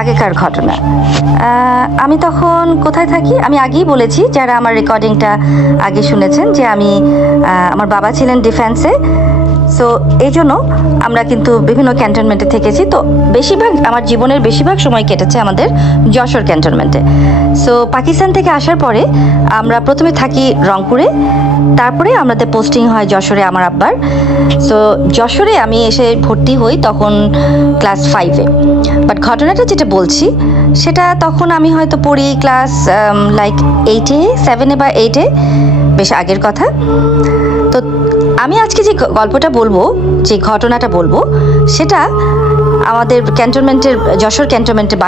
আগেকার ঘটনা। আমি তখন কোথায় থাকি আমি আগেই বলেছি, যারা আমার রেকর্ডিংটা আগে শুনেছেন, যে আমি আমার বাবা ছিলেন ডিফেন্সে। সো এই জন্য আমরা কিন্তু বিভিন্ন ক্যান্টনমেন্টে থেকেছি। তো বেশিরভাগ আমার জীবনের বেশিরভাগ সময় কেটেছে আমাদের যশোর ক্যান্টনমেন্টে। সো পাকিস্তান থেকে আসার পরে আমরা প্রথমে থাকি রংপুরে, তারপরে আমাদের পোস্টিং হয় যশোরে আমার আব্বার। সো যশোরে আমি এসে ভর্তি হই তখন ক্লাস 5-এ। বাট ঘটনাটা যেটা বলছি সেটা তখন আমি হয়তো পড়ি ক্লাস লাইক 8-এ, 7-এ বা 8-এ, বেশ আগের কথা। তো আমি আজকে যে গল্পটা বলবো, যে ঘটনাটা বলবো, সেটা আমাদের ক্যান্টনমেন্টের, যশোর ক্যান্টনমেন্টের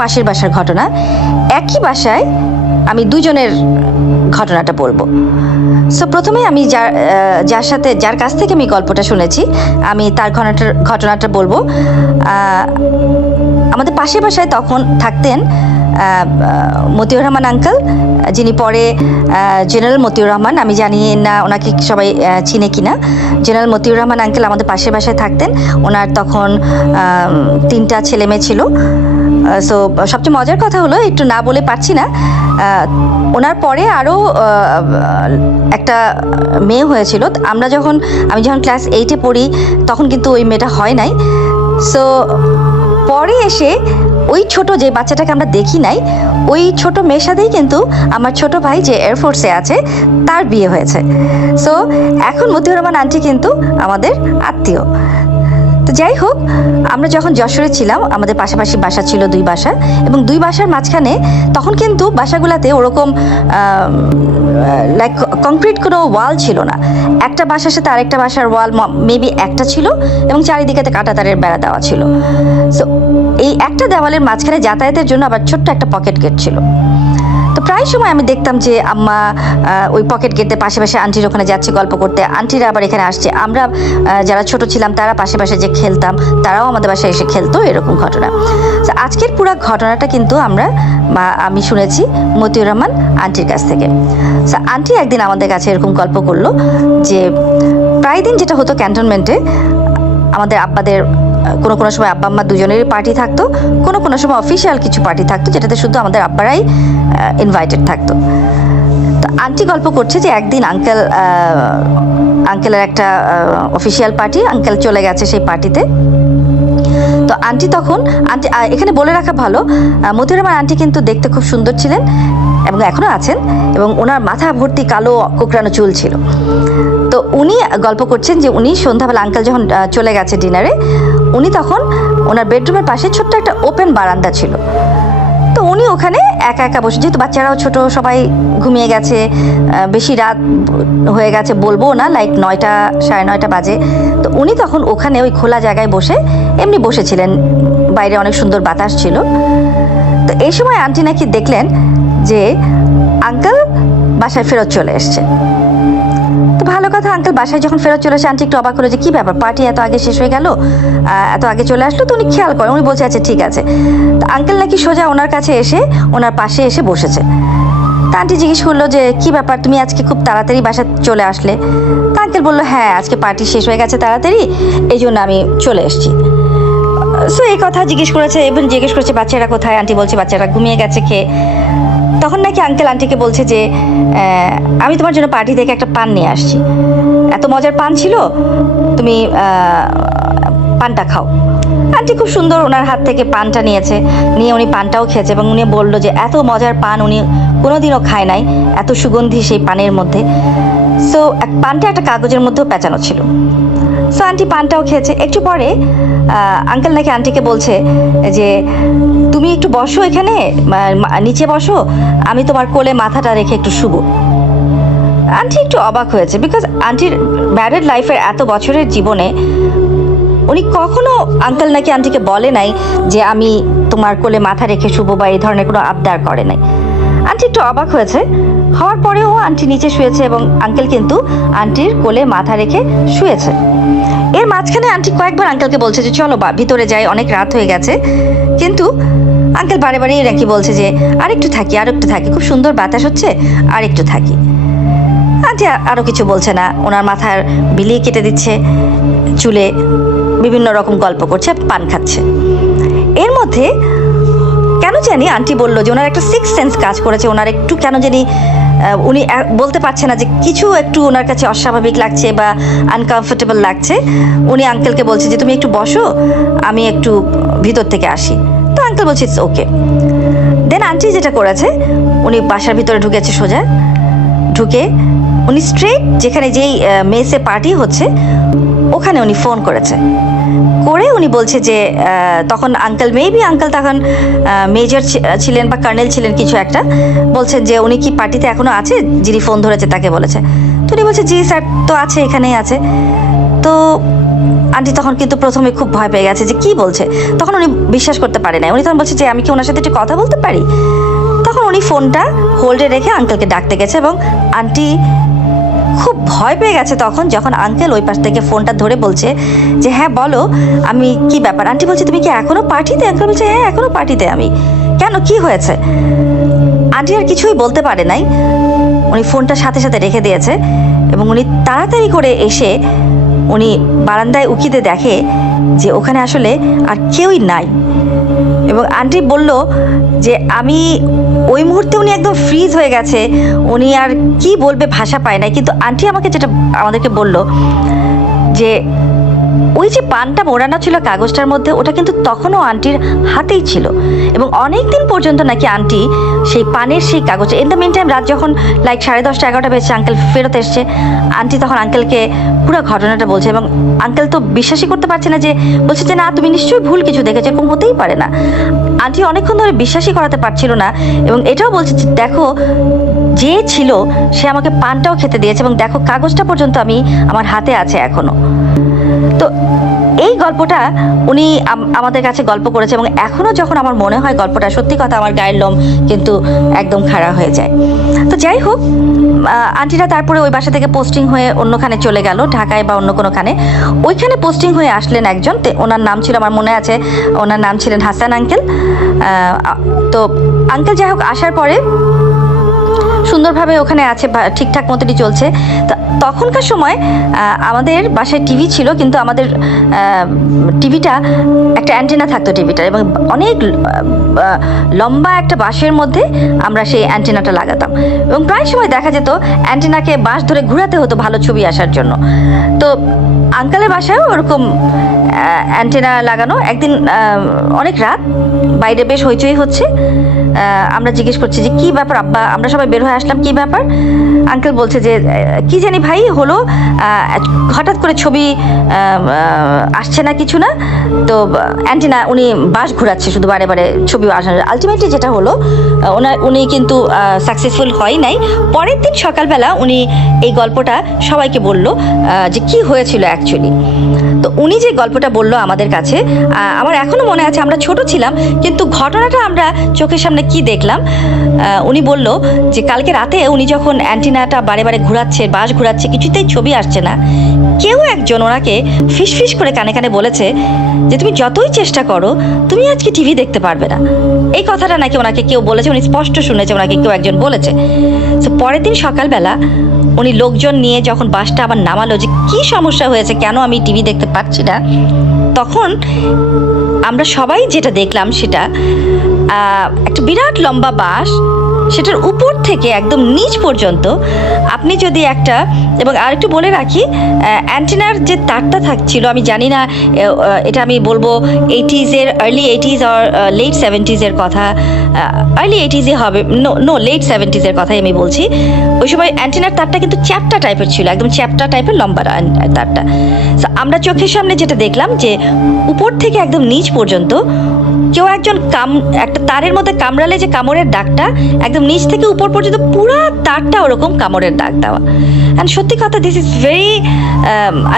পাশের বাসার ঘটনা। একই বাসায় আমি দুজনের ঘটনাটা বলবো। সো প্রথমে আমি যার কাছ থেকে আমি গল্পটা শুনেছি, আমি তার ঘটনাটা বলবো। আমাদের পাশের বাসায় তখন থাকতেন মতিউর রহমান আঙ্কেল, যিনি পরে জেনারেল মতিউর রহমান। আমি জানি না ওনাকে সবাই চিনে কিনা। জেনারেল মতিউর রহমান আঙ্কেল আমাদের পাশের বাসায় থাকতেন। ওনার তখন 3টা ছেলে মেয়ে ছিল। সো সবচেয়ে মজার কথা হলো, একটু না বলে পারছি না, ওনার পরে আরও একটা মেয়ে হয়েছিল। আমি যখন ক্লাস 8-এ পড়ি তখন কিন্তু ওই মেয়েটা হয় নাই। সো পরে এসে ওই ছোট যে বাচ্চাটাকে আমরা দেখি নাই, ওই ছোট মেয়ের সাথেই কিন্তু আমার ছোট ভাই যে এয়ারফোর্সে আছে তার বিয়ে হয়েছে। সো এখন মতিউর রহমান আন্টি কিন্তু আমাদের আত্মীয়। তো যাই হোক, আমরা যখন যশোরে ছিলাম আমাদের পাশাপাশি বাসা ছিল, 2 বাসা, এবং 2 বাসার মাঝখানে তখন কিন্তু বাসাগুলোতে ওরকম লাইক কংক্রিট কোনো ওয়াল ছিল না। একটা বাসার সাথে আরেকটা বাসার ওয়াল মেবি একটা ছিল, এবং চারিদিকেতে কাঁটা তারের বেড়া দেওয়া ছিল। সো এই একটা দেওয়ালের মাঝখানে যাতায়াতের জন্য আবার ছোট্ট একটা পকেট গেট ছিল। তো প্রায় সময় আমি দেখতাম যে আম্মা ওই পকেট গেটে পাশে পাশে আন্টির ওখানে যাচ্ছে গল্প করতে, আন্টিরা আবার এখানে আসছে। আমরা যারা ছোট ছিলাম তারা পাশে পাশে যে খেলতাম, তারাও আমাদের বাসায় এসে খেলতো, এরকম ঘটনা। তো আজকের পুরো ঘটনাটা কিন্তু আমি শুনেছি মতিউর রহমান আন্টির কাছ থেকে। তো আন্টি একদিন আমাদের কাছে এরকম গল্প করলো যে প্রায় দিন যেটা হতো ক্যান্টনমেন্টে, আমাদের আব্বাদের কোনো সময় আব্বা আম্মা দুজনেরই পার্টি থাকতো, কোনো সময় অফিসিয়াল কিছু পার্টি থাকতো যেটাতে শুধু আমাদের আব্বারাই ইনভাইটেড থাকতো। তো আন্টি গল্প করছে যে একদিন আঙ্কেলের একটা অফিসিয়াল পার্টি, আঙ্কেল চলে গেছে সেই পার্টিতে। তো আন্টি এখানে বলে রাখা ভালো, মতিউর রহমান আন্টি কিন্তু দেখতে খুব সুন্দর ছিলেন এবং এখনও আছেন, এবং ওনার মাথা ভর্তি কালো কোকড়ানো চুল ছিল। তো উনি গল্প করছেন যে উনি সন্ধ্যাবেলা আঙ্কেল যখন চলে গেছে ডিনারে, উনি তখন ওনার বেডরুমের পাশে ছোট্ট একটা ওপেন বারান্দা ছিল। তো উনি ওখানে একা একা বসে, যেহেতু বাচ্চারাও ছোট, সবাই ঘুমিয়ে গেছে, বেশি রাত হয়ে গেছে বলবো না, লাইক 9টা 9:30 বাজে। তো উনি তখন ওখানে ওই খোলা জায়গায় বসে এমনি বসেছিলেন, বাইরে অনেক সুন্দর বাতাস ছিল। তো এই সময় আন্টি নাকি দেখলেন যে আঙ্কেল বাসায় ফেরত চলে এসছে। তো ভালো কথা, আঙ্কেল বাসায় যখন ফেরত চলে আসে আন্টি একটু অবাক হলো যে কী ব্যাপার, পার্টি এত আগে শেষ হয়ে গেল, এত আগে চলে আসলো। তো উনি খেয়াল করেন, উনি বলছে আচ্ছা ঠিক আছে। তো আঙ্কেল নাকি সোজা ওনার কাছে এসে ওনার পাশে এসে বসেছে। তা আন্টি জিজ্ঞেস করলো যে কী ব্যাপার, তুমি আজকে খুব তাড়াতাড়ি বাসা চলে আসলে? তা আঙ্কেল বললো হ্যাঁ, আজকে পার্টি শেষ হয়ে গেছে তাড়াতাড়ি, এই জন্য আমি চলে এসেছি। সো এই কথা জিজ্ঞেস করেছে বাচ্চারা কোথায়? আন্টি বলছে বাচ্চারা ঘুমিয়ে গেছে খেয়ে। তখন নাকি আঙ্কেল আন্টিকে বলছে যে আমি তোমার জন্য পার্টি থেকে একটা পান নিয়ে আসছি, এত মজার পান ছিল, তুমি পানটা খাও। আন্টি খুব সুন্দর ওনার হাত থেকে পানটা নিয়ে উনি পানটাও খেয়েছে, এবং উনি বললো যে এত মজার পান উনি কোনোদিনও খায় নাই, এত সুগন্ধি সেই পানের মধ্যে। সো পানটা একটা কাগজের মধ্যেও পেঁচানো ছিল। সো আন্টি পানটাও খেয়েছে। একটু পরে আঙ্কেল নাকি আন্টিকে বলছে যে তুমি একটু বসো, এখানে নিচে বসো, আমি তোমার কোলে মাথাটা রেখে একটু শুবো। আন্টি একটু অবাক হয়েছে, বিকজ আন্টির ম্যারিড লাইফের এত বছরের জীবনে উনি কখনো আঙ্কেল নাকি আন্টিকে বলে নাই যে আমি তোমার কোলে মাথা রেখে শুবো, বা এই ধরনের কোনো আবদার করে নাই। আন্টি একটু অবাক হয়েছে। হওয়ার পরেও আন্টি নিচে শুয়েছে, এবং আঙ্কেল কিন্তু আন্টির কোলে মাথা রেখে শুয়েছে। এর মাঝখানে আন্টি কয়েকবার আঙ্কেলকে বলছে যে চলো ভিতরে যাই, অনেক রাত হয়ে গেছে। কিন্তু আঙ্কেল বারে বারেই নাকি বলছে যে আরেকটু থাকি, খুব সুন্দর বাতাস হচ্ছে, আরেকটু থাকি। আন্টি আরও কিছু বলছে না, ওনার মাথার বিলিয়ে কেটে দিচ্ছে, চুলে বিভিন্ন রকম গল্প করছে, পান খাচ্ছে। এর মধ্যে জানি আন্টি বললো যে ওনার একটা সিক্স সেন্স কাজ করেছে, ওনার একটু কেন জানি উনি বলতে পারছে না যে কিছু একটু ওনার কাছে অস্বাভাবিক লাগছে বা আনকমফোর্টেবল লাগছে। উনি আঙ্কেলকে বলছে যে তুমি একটু বসো, আমি একটু ভিতর থেকে আসি। তো আঙ্কেল বলছে ইটস ওকে। দেন আন্টি যেটা করেছে, উনি বাসার ভিতরে ঢুকেছে, সোজা ঢুকে উনি স্ট্রেট যেখানে যেই মেসে পার্টি হচ্ছে ওখানে উনি ফোন করেছে। করে উনি বলছে যে তখন আঙ্কেল, মেবি আঙ্কেল তখন মেজর ছিলেন বা কর্নেল ছিলেন কিছু একটা, বলছেন যে উনি কি পার্টিতে এখনো আছে, যিনি ফোন ধরেছে তাকে বলেছে। তো উনি বলছে জি স্যার তো আছে, এখানেই আছে। তো আন্টি তখন কিন্তু প্রথমে খুব ভয় পেয়ে গেছে যে কি বলছে, তখন উনি বিশ্বাস করতে পারে না। উনি তখন বলছে যে আমি কি ওনার সাথে একটু কথা বলতে পারি। তখন উনি ফোনটা হোল্ডে রেখে আঙ্কেলকে ডাকতে গেছে এবং আন্টি খুব ভয় পেয়ে গেছে তখন, যখন আঙ্কেল ওই পাশ থেকে ফোনটা ধরে বলছে যে হ্যাঁ বলো, আমি কি ব্যাপার। আন্টি বলছে তুমি কি এখনো পার্টিতে? আঙ্কেল বলছে হ্যাঁ এখনো পার্টিতে আমি। কেন, কি হয়েছে? আন্টি আর কিছুই বলতে পারে নাই, উনি ফোনটা সাথে সাথে রেখে দিয়েছে এবং উনি তাড়াতাড়ি করে এসে উনি বারান্দায় উকিতে দেখে যে ওখানে আসলে আর কেউই নাই। এবং আন্টি বলল যে আমি ওই মুহূর্তে উনি একদম ফ্রিজ হয়ে গেছে, উনি আর কি বলবে ভাষা পায় নাই। কিন্তু আন্টি আমাকে যেটা আমাদেরকে বলল যে ওই যে পানটা মোড়ানো ছিল কাগজটার মধ্যে, ওটা কিন্তু তখনও আন্টির হাতেই ছিল এবং অনেক দিন পর্যন্ত নাকি আন্টি সেই পানের সেই কাগজ। ইন দ্য মিন টাইম রাত যখন লাইক 10:30 11টা বেজে আঙ্কেল ফেরত এসছে, আন্টি তখন আঙ্কেলকে পুরো ঘটনাটা বলছে এবং আঙ্কেল তো বিশ্বাসই করতে পারছে না, যে বলছে যে না তুমি নিশ্চয়ই ভুল কিছু দেখেছো, এরকম হতেই পারে না। আন্টি অনেকক্ষণ ধরে বিশ্বাসই করাতে পারছিল না এবং এটাও বলছে যে দেখো যে ছিল সে আমাকে পানটাও খেতে দিয়েছে এবং দেখো কাগজটা পর্যন্ত আমার হাতে আছে এখনো। তো এই গল্পটা উনি আমাদের কাছে গল্প করেছে এবং এখনো যখন আমার মনে হয় গল্পটা, সত্যি কথা আমার গায়ের লোম কিন্তু একদম খাড়া হয়ে যায়। তো যাই হোক, আন্টিরা তারপরে ওই বাসা থেকে পোস্টিং হয়ে অন্যখানে চলে গেল, ঢাকায় বা অন্য কোনোখানে। ওইখানে পোস্টিং হয়ে আসলেন একজন, ওনার নাম ছিল, আমার মনে আছে ওনার নাম ছিলেন হাসান আঙ্কেল। তো আঙ্কেল যাই হোক আসার পরে সুন্দরভাবে ওখানে আছে, ঠিকঠাক মতনই চলছে। তখনকার সময় আমাদের বাসায় টিভি ছিল, কিন্তু আমাদের টিভিটা একটা অ্যান্টেনা থাকতো টিভিটা, এবং অনেক লম্বা একটা বাঁশের মধ্যে আমরা সেই অ্যান্টেনাটা লাগাতাম এবং প্রায় সময় দেখা যেত অ্যান্টেনাকে বাঁশ ধরে ঘোরাতে হতো ভালো ছবি আসার জন্য। তো আঙ্কেলের বাসায়ও ওরকম অ্যান্টেনা লাগানো। একদিন অনেক রাত, বাইরে বেশ হইচই হচ্ছে, আমরা জিজ্ঞেস করছি যে কি ব্যাপার আব্বা, আমরা সবাই বের হয়ে আসলাম, কি ব্যাপার। আঙ্কেল বলছে যে কি জানি ভাই হলো, হঠাৎ করে ছবি আসছে না, কিছু না। তো অ্যান্টেনা উনি বাঁশ ঘোরাচ্ছে শুধু বারে বারে ছবি আসা। আলটিমেটলি যেটা হলো উনি কিন্তু সাকসেসফুল হয় নাই। পরের দিন সকালবেলা উনি এই গল্পটা সবাইকে বলল যে কি হয়েছিল অ্যাকচুয়ালি। তো উনি যে গল্পটা বলল আমাদের কাছে, আমার এখনো মনে আছে, আমরা ছোট ছিলাম কিন্তু ঘটনাটা আমরা চোখের সামনে কি দেখলাম। উনি বলল যে কালকে রাতে উনি যখন অ্যান্টেনাটা বারে বারে ঘোরাচ্ছে, বাঁশ ঘোরাচ্ছে, কিছুতেই ছবি আসছে না, কেউ একজন ওনাকে ফিস ফিস করে কানে কানে বলেছে যে তুমি যতই চেষ্টা করো তুমি আজকে টিভি দেখতে পারবে না। এই কথাটা নাকি ওনাকে কেউ বলেছে, উনি স্পষ্ট শুনেছে ওনাকে কেউ একজন বলেছে। তো পরের দিন সকালবেলা উনি লোকজন নিয়ে যখন বাসটা আবার নামালো যে কি সমস্যা হয়েছে, কেন আমি টিভি দেখতে পাচ্ছি না, তখন আমরা সবাই যেটা দেখলাম সেটা একটা বিরাট লম্বা বাঁশ, সেটার উপর থেকে একদম নিচ পর্যন্ত আপনি যদি একটা, এবং আর একটু বলে রাখি অ্যান্টেনার যে তারটা থাকছিল, আমি জানি না এটা আমি বলবো 80s-এর আর্লি 80s আর লেট 70s-এর কথা, আর্লি 80s-এ হবে, নো লেট 70s-এর কথাই আমি বলছি। ওই সময় অ্যান্টেনার তারটা কিন্তু চ্যাপ্টা টাইপের ছিল, একদম চ্যাপ্টা টাইপের লম্বা তারটা। আমরা চোখের সামনে যেটা দেখলাম যে উপর থেকে একদম নিচ পর্যন্ত কেউ একজন একটা তারের মধ্যে কামড়ালে যে কামড়ের দাগটা, একদম নিচ থেকে উপর পর্যন্ত পুরো তারটা ওরকম কামড়ের দাগ দেওয়া। অ্যান্ড সত্যি কথা, দিস ইজ ভেরি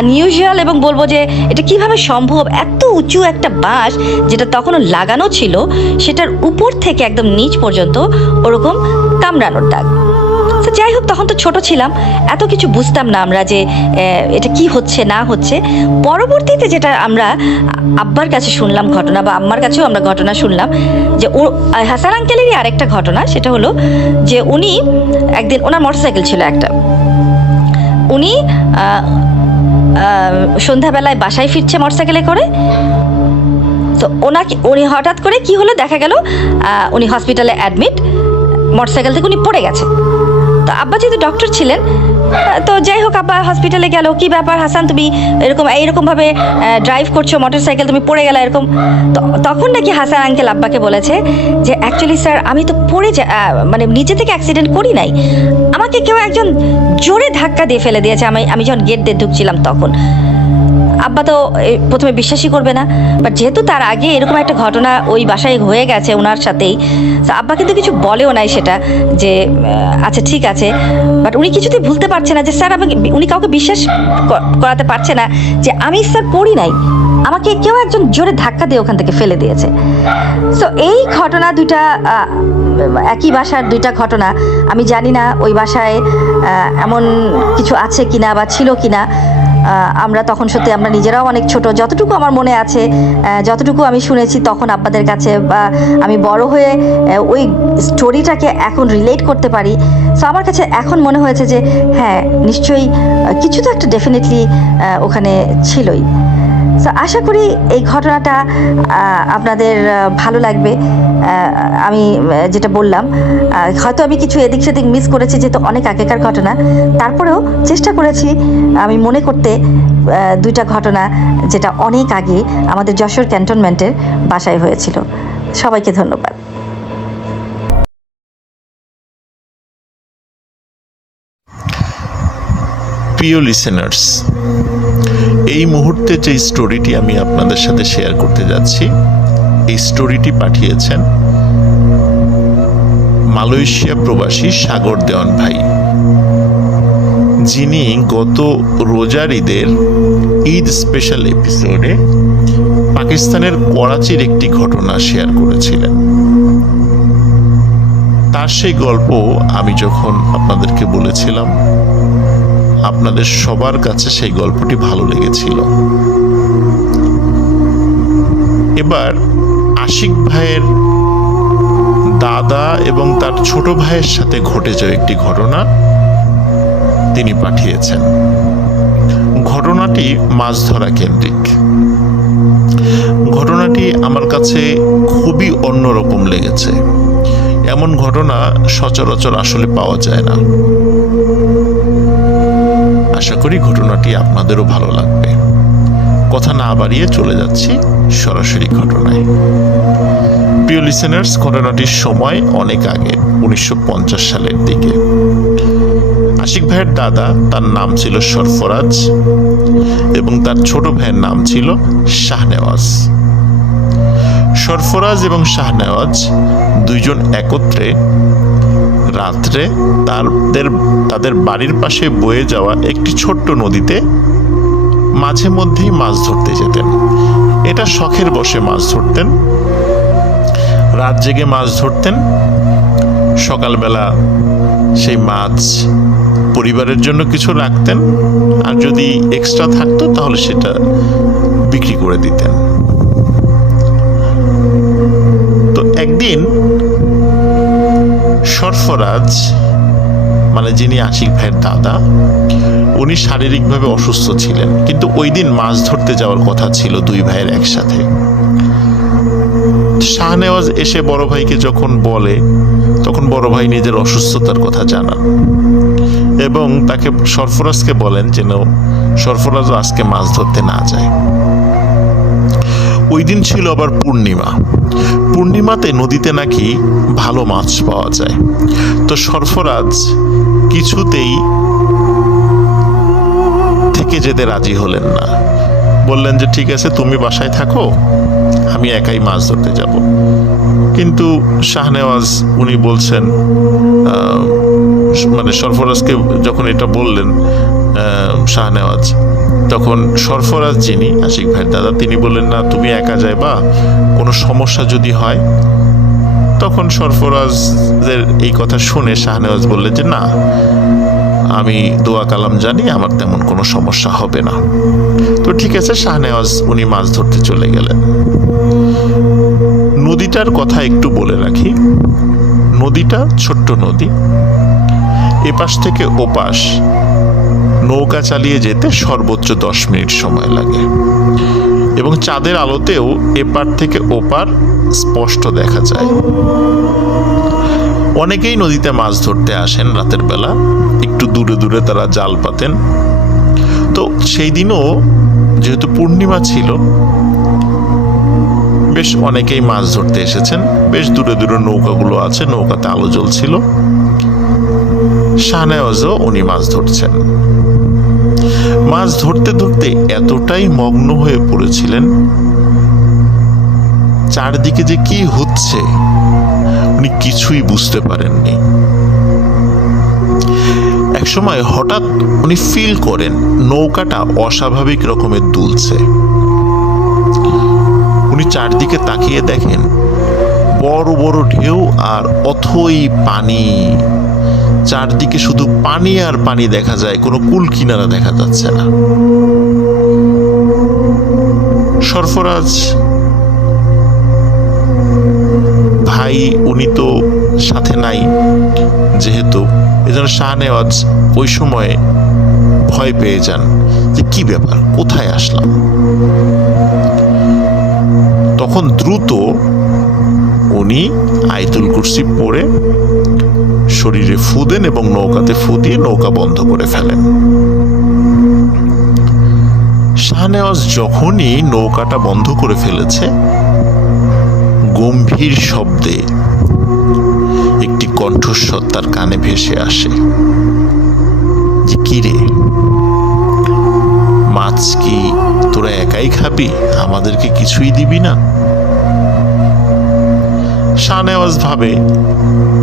আনইউজুয়াল, এবং বলবো যে এটা কিভাবে সম্ভব, এত উঁচু একটা বাঁশ যেটা তখনও লাগানো ছিল, সেটার উপর থেকে একদম নিচ পর্যন্ত ওরকম কামড়ানোর দাগ। তো যাই হোক, তখন তো ছোট ছিলাম, এত কিছু বুঝতাম না আমরা যে এটা কি হচ্ছে না হচ্ছে। পরবর্তীতে যেটা আমরা আব্বার কাছে শুনলাম ঘটনা, বা আম্মার কাছেও আমরা ঘটনা শুনলাম, যে হাসান আঙ্কেলেরই আরেকটা ঘটনা, সেটা হলো যে উনি একদিন, ওনার মোটরসাইকেল ছিল একটা, উনি সন্ধ্যাবেলায় বাসায় ফিরছে মোটরসাইকেলে করে, তো উনি হঠাৎ করে কি হলো দেখা গেল উনি হসপিটালে অ্যাডমিট, মোটরসাইকেল থেকে উনি পড়ে গেছে। তো আব্বা যেহেতু ডক্টর ছিলেন, তো যাই হোক আব্বা হসপিটালে গেল, কি ব্যাপার হাসান তুমি এইরকমভাবে ড্রাইভ করছো মোটরসাইকেল, তুমি পড়ে গেলে এরকম। তখন নাকি হাসান আঙ্কেল আব্বাকে বলেছে যে অ্যাকচুয়ালি স্যার আমি তো মানে নিজে থেকে অ্যাক্সিডেন্ট করি নাই, আমাকে কেউ একজন জোরে ধাক্কা দিয়ে ফেলে দিয়েছে আমি যখন গেট দিয়ে ঢুকছিলাম তখন। আব্বা তো প্রথমে বিশ্বাসই করবে না, বাট যেহেতু তার আগে এরকম একটা ঘটনা ওই বাসায় হয়ে গেছে ওনার সাথেই, তো আব্বা কিন্তু কিছু বলেও নাই সেটা যে আচ্ছা ঠিক আছে। বাট উনি কিছুতেই ভুলতে পারছে না যে স্যার উনি কাউকে বিশ্বাস করাতে পারছে না যে আমি স্যার পড়ি নাই, আমাকে কেউ একজন জোরে ধাক্কা দিয়ে ওখান থেকে ফেলে দিয়েছে। সো এই ঘটনা দুইটা একই বাসার দুইটা ঘটনা। আমি জানি না ওই বাসায় এমন কিছু আছে কিনা বা ছিল কিনা। আমরা তখন সত্যি আমরা নিজেরাও অনেক ছোট, যতটুকু আমার মনে আছে, যতটুকু আমি শুনেছি তখন আব্বাদের কাছে, বা আমি বড় হয়ে ওই স্টোরিটাকে এখন রিলেট করতে পারি। সো আমার কাছে এখন মনে হয়েছে যে হ্যাঁ নিশ্চয়ই কিছু তো একটা ডেফিনেটলি ওখানে ছিলই। সো আশা করি এই ঘটনাটা আপনাদের ভালো লাগবে। আমি যেটা বললাম, হয়তো আমি কিছু এদিক সেদিক মিস করেছি যেহেতু অনেক আগেকার ঘটনা, তারপরেও চেষ্টা করেছি আমি মনে করতে দুইটা ঘটনা যেটা অনেক আগে আমাদের যশোর ক্যান্টনমেন্টের বাসায় হয়েছিল। সবাইকে ধন্যবাদ। প্রিয় লিসেনার্স, এই মুহূর্তে যে স্টোরিটি আমি আপনাদের সাথে শেয়ার করতে যাচ্ছি, এই স্টোরিটি পাঠিয়েছেন মালয়েশিয়া প্রবাসী সাগর দেওয়ান ভাই, যিনি গত রোজার ঈদ স্পেশাল এপিসোডে পাকিস্তানের করাচির একটি ঘটনা শেয়ার করেছিলেন। তার সেই গল্প আমি যখন আপনাদেরকে বলেছিলাম, আপনাদের সবার কাছে সেই গল্পটি ভালো লেগেছিল। এবার আশিক ভাইয়ের দাদা এবং তার ছোট ভাইয়ের সাথে ঘটে যাওয়া একটি ঘটনা তিনি পাঠিয়েছেন। ঘটনাটি মাছ ধরা কেন্দ্রিক। ঘটনাটি আমার কাছে খুবই অন্যরকম লেগেছে। এমন ঘটনা সচরাচর আসলে পাওয়া যায় না। আশা করি ঘটনাটি আপনাদেরও ভালো লাগবে। কথা না বাড়িয়ে চলে যাচ্ছি সরাসরি ঘটনায়। প্রিয় লিসেনার্স, ঘটনাটির সময় অনেক আগে, 1950 সালের দিকে। আশিক ভাইয়ের দাদা, তার নাম ছিল সরফরাজ, এবং তার ছোট ভাইয়ের নাম ছিল শাহনেওয়াজ। সরফরাজ এবং শাহনেওয়াজ দুইজন একত্রে রাত্রে তাদের বাড়ির পাশে বয়ে যাওয়া একটি ছোট্ট নদীতে মাঝে মধ্যেই মাছ ধরতে যেতেন। এটা শখের বশে মাছ ধরতেন, রাত জেগে মাছ ধরতেন। সকালবেলা সেই মাছ পরিবারের জন্য কিছু রাখতেন, আর যদি এক্সট্রা থাকতো তাহলে সেটা বিক্রি করে দিতেন। তো একদিন সরফরাজ, মানে যিনি আশিক ভাইয়ের দাদা, উনি শারীরিকভাবে অসুস্থ ছিলেন, কিন্তু ওই দিন মাছ ধরতে যাওয়ার কথা ছিল দুই ভাইয়ের একসাথে। শাহনেওয়াজ এসে বড় ভাইকে যখন বলে, তখন বড় ভাই নিজের অসুস্থতার কথা জানান এবং তাকে সরফরাজকে বলেন যেন সরফরাজও আজকে মাছ ধরতে না যায়। ওই দিন ছিল আবার পূর্ণিমাতে নদীতে নাকি ভালো মাছ পাওয়া যায়। তো সরফরাজ কিছুতেই থেকে যেতে রাজি হলেন না, বললেন যে ঠিক আছে তুমি বাসায় থাকো, আমি একাই মাছ ধরতে যাব। কিন্তু শাহনেওয়াজ উনি বলছেন, মানে সরফরাজকে যখন এটা বললেন শাহনেওয়াজ, তখন সরফরাজ যিনি আশিক ভাইয়ের দাদা, তিনি বললেন না তুমি একা যাইবা, কোনো সমস্যা যদি হয়। তখন সরফরাজের এই কথা শুনে শাহনেওয়াজ বললেন যে না, আমি দোয়া কালাম জানি, আমার তেমন কোনো সমস্যা হবে না। তো ঠিক আছে, শাহনেওয়াজ উনি মাছ ধরতে চলে গেলেন। নদীটার কথা একটু বলে রাখি। নদীটা ছোট্ট নদী, এপাশ থেকে ওপাশ নৌকা চালিয়ে যেতে সর্বোচ্চ 10 মিনিট সময় লাগে এবং চাঁদের আলোতেও এপার থেকে ওপার স্পষ্ট দেখা যায়। অনেকেই নদীতে মাছ ধরতে আসেন রাতের বেলা, একটু দূরে দূরে তারা জাল পাতেন। তো সেই দিনও যেহেতু পূর্ণিমা ছিল, বেশ অনেকেই মাছ ধরতে এসেছেন। বেশ দূরে দূরে নৌকাগুলো আছে, নৌকাতে আলো জ্বলছিল। শাহনেওয়াজও উনি মাছ ধরছেন। মাছ ধরতে ধরতে এতটাই মগ্ন হয়ে পড়েছিলেন, চারদিকে যে কি হচ্ছে উনি কিছুই বুঝতে পারেননি। একসময় হঠাৎ উনি ফিল করেন নৌকাটা অস্বাভাবিক রকমের দুলছে। উনি চারদিকে তাকিয়ে দেখেন বড় বড় ঢেউ আর অথই পানি। চারদিকে শুধু পানি আর পানি দেখা যায়, কোনো কুল কিনারা দেখা যাচ্ছে না। সরফরাজ ভাই উনি তো সাথে নাই যেহেতু, এজন্য শাহনেওয়াজ ওই সময়ে ভয় পেয়ে যান যে কি ব্যাপার, কোথায় আসলাম। তখন দ্রুত উনি আয়াতুল কুরসি পড়ে শরীরে ফু দেন এবং নৌকাতে ফু দিয়ে নৌকা বন্ধ করে ফেলেন। শাহনেওয়াজ যখনই নৌকাটা বন্ধ করে ফেলেছে, গম্ভীর শব্দে একটি কণ্ঠস্বর তার কানে ভেসে আসে যে কি রে, মাছ কি তোরা একাই খাবি, আমাদেরকে কিছুই দিবি না? শাহনেওয়াজ ভাবে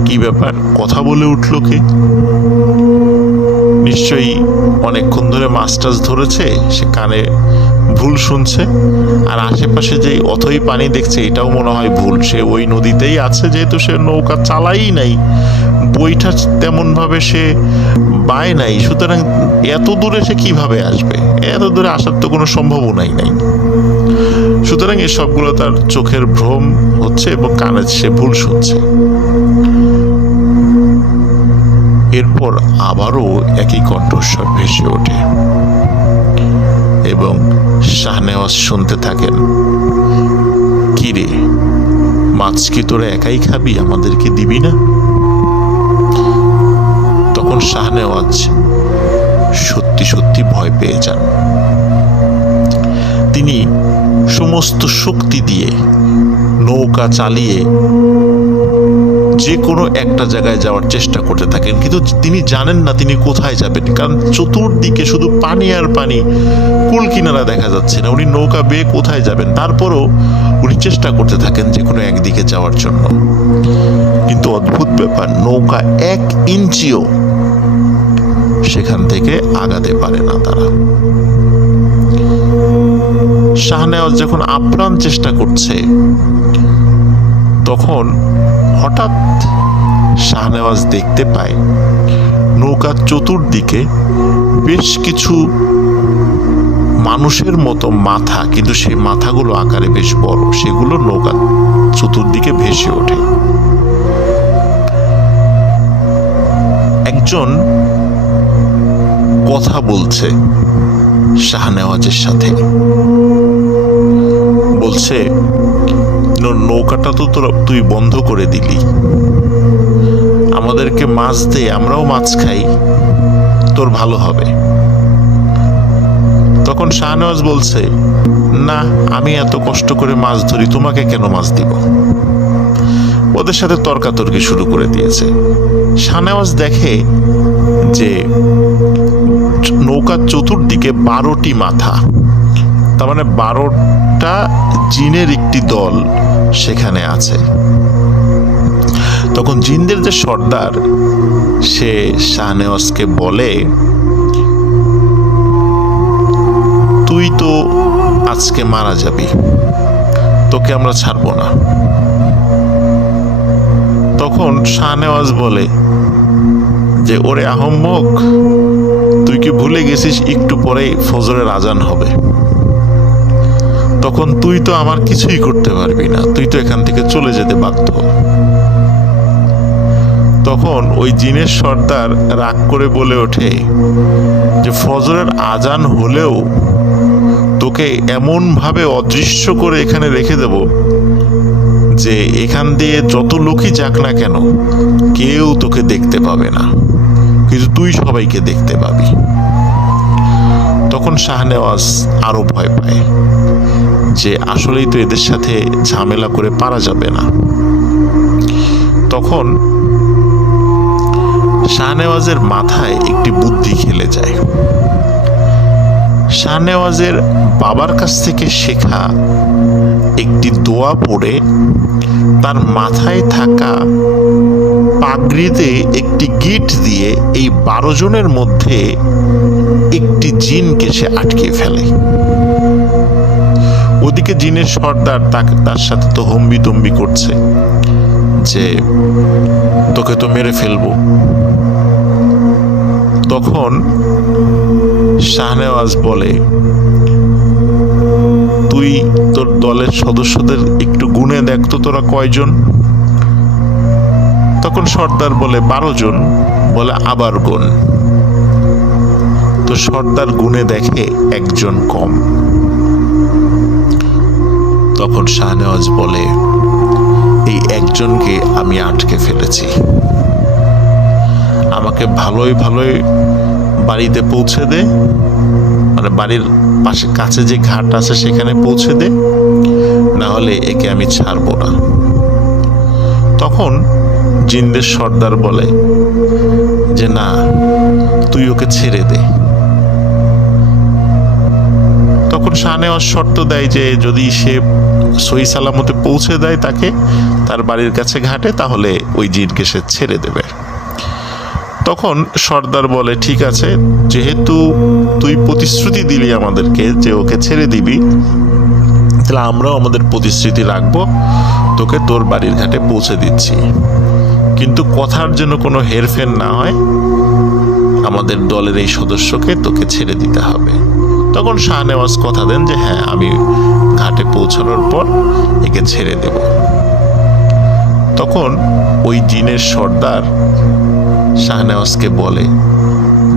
কি ব্যাপার, কথা বলে উঠল কে? নিশ্চয়ই অনেকক্ষণ ধরে মাছ টাছ ধরেছে, সে কানে ভুল শুনছে। আর আশেপাশে যে অথই পানি দেখছে এটাও মনে হয় ভুল। সে ওই নদীতেই আছে, যেহেতু সে নৌকা চালাই নাই, বইটা তেমন ভাবে সে বায় নাই, সুতরাং এত দূরে সে কিভাবে আসবে? এত দূরে আসার তো কোনো সম্ভাবনাই নাই। সুতরাং এই সবগুলো তার চোখের ভ্রম হচ্ছে এবং কানে সে ভুল শুনছে। এরপর আবারও একই কণ্ঠস্বর ভেসে ওঠে এবং শাহনেওয়াজ শুনতে থাকেন, কি রে, মাছ কি তোরা একাই খাবি, আমাদেরকে দিবি না? তখন শাহনেওয়াজ সত্যি সত্যি ভয় পেয়ে যান। তিনি সমস্ত শক্তি দিয়ে নৌকা চালিয়ে যে কোনো একটা জায়গায় যাওয়ার চেষ্টা করতে থাকেন, কিন্তু তিনি জানেন না তিনি কোথায় যাবেন, কারণ চতুর্দিকে শুধু পানি আর পানি, কুল কিনারা দেখা যাচ্ছে না। উনি নৌকা বেয়ে কোথায় যাবেন? তারপরও উনি চেষ্টা করতে থাকেন যে কোনো একদিকে যাওয়ার জন্য, কিন্তু অদ্ভুত ব্যাপার, নৌকা 1 ইঞ্চিও সেখান থেকে আগাতে পারে না তারা। শাহনেওয়াজ যখন আপ্রাণ চেষ্টা করছে, তখন হঠাৎ শাহনেওয়াজ দেখতে পায় নৌকার চতুর্দিকে বেশ কিছু মানুষের মতো মাথা, কিন্তু সেই মাথাগুলো আকারে বেশ বড়, সেগুলো নৌকার চতুর্দিকে ভেসে ওঠে। একজন কথা বলছে শাহনেওয়াজের সাথে, বলছে নৌকাটা তো তুই বন্ধ করে দিলি, আমাদেরকে মাছ দে, আমরাও মাছ খাই, তোর ভালো হবে। তখন শাহনেওয়াজ বলছে, না, আমি এত কষ্ট করে মাছ ধরি, তোমাকে কেন মাছ দিব? ওদের সাথে তর্কাতর্কি শুরু করে দিয়েছে। শাহনেওয়াজ দেখে যে নৌকার চতুর্দিকে 12টি মাথা, তার মানে 12টা জিনের একটি দল সেখানে আছে। তখন জিনদের যে সর্দার, সে শাহনেওয়াজকে বলে, তুই তো আজকে মারা যাবি, তোকে আমরা ছাড়বো না। তখন শাহনেওয়াজ বলে যে, ওরে আহম্মক, তুই কি ভুলে গেছিস একটু পরেই ফজরের আজান হবে? তখন তুই তো আমার কিছুই করতে পারবি না, তুই তো এখান থেকে চলে যেতে বাধ্য। তখন ওই জিনের সর্দার রাগ করে বলে ওঠে যে ফজরের আজান হলেও তোকে এমন ভাবে অদৃশ্য করে এখানে রেখে দেব যে এখান দিয়ে যত লোকই যাক না কেন কেউ তোকে দেখতে পাবে না, কিন্তু তুই সবাইকে দেখতে পাবি। তখন শাহনেওয়াজ আরো ভয় পায় যে আসলেই তো এদের সাথে ঝামেলা করে পারা যাবে না। তখন শাহনেওয়াজের মাথায় একটি বুদ্ধি খেলে যায়। শাহনেওয়াজের বাবার কাছ থেকে শেখা একটি দোয়া পড়ে তার মাথায় থাকা পাগড়িতে একটি গিট দিয়ে এই 12 জনের মধ্যে একটি জিনকে সে আটকে ফেলে। ওদিকে জিনের সর্দার তার সাথে তো হম্বিতম্বি করছে যে তোকে তো মেরে ফেলবো। তখন শাহনেওয়াজ বলে, তুই তোর দলের সদস্যদের একটু গুনে দেখ তো তোরা কয়জন। তখন সর্দার বলে 12 জন। বলে আবার গুণ। তো সর্দার গুনে দেখে একজন কম। তখন শাহনেওয়াজ বলে, এই একজনকে আমি আটকে ফেলেছি, আমাকে ভালোই ভালোই বাড়িতে পৌঁছে দে, মানে বাড়ির পাশে কাছে যে ঘাট আছে সেখানে পৌঁছে দে, না হলে একে আমি ছাড়বো না। তখন জিনদের সর্দার বলে যে না, তুই ওকে ছেড়ে দে। তখন শাহনেওয়াজ শর্ত দেয় যে যদি সে সহি সালামতে পৌঁছে দেয় তাকে তার বাড়ির কাছে ঘাটে, তাহলে ওই জিনকে সে ছেড়ে দেবে। তখন সর্দার বলে ঠিক আছে, যেহেতু তুই প্রতিশ্রুতি দিলি আমাদেরকে যে ওকে ছেড়ে দিবি, তাহলে আমরাও আমাদের প্রতিশ্রুতি রাখবো, তোকে তোর বাড়ির ঘাটে পৌঁছে দিচ্ছি, কিন্তু কথার যেন কোনো হেরফের না হয়, আমাদের দলের এই সদস্যকে তোকে ছেড়ে দিতে হবে। তখন শাহনেওয়াজ কথা দেন যে হ্যাঁ, আমি ঘাটে পৌঁছানোর পর একে ছেড়ে দেব। তখন ওই জিনের সর্দার শাহনেওয়াজকে বলে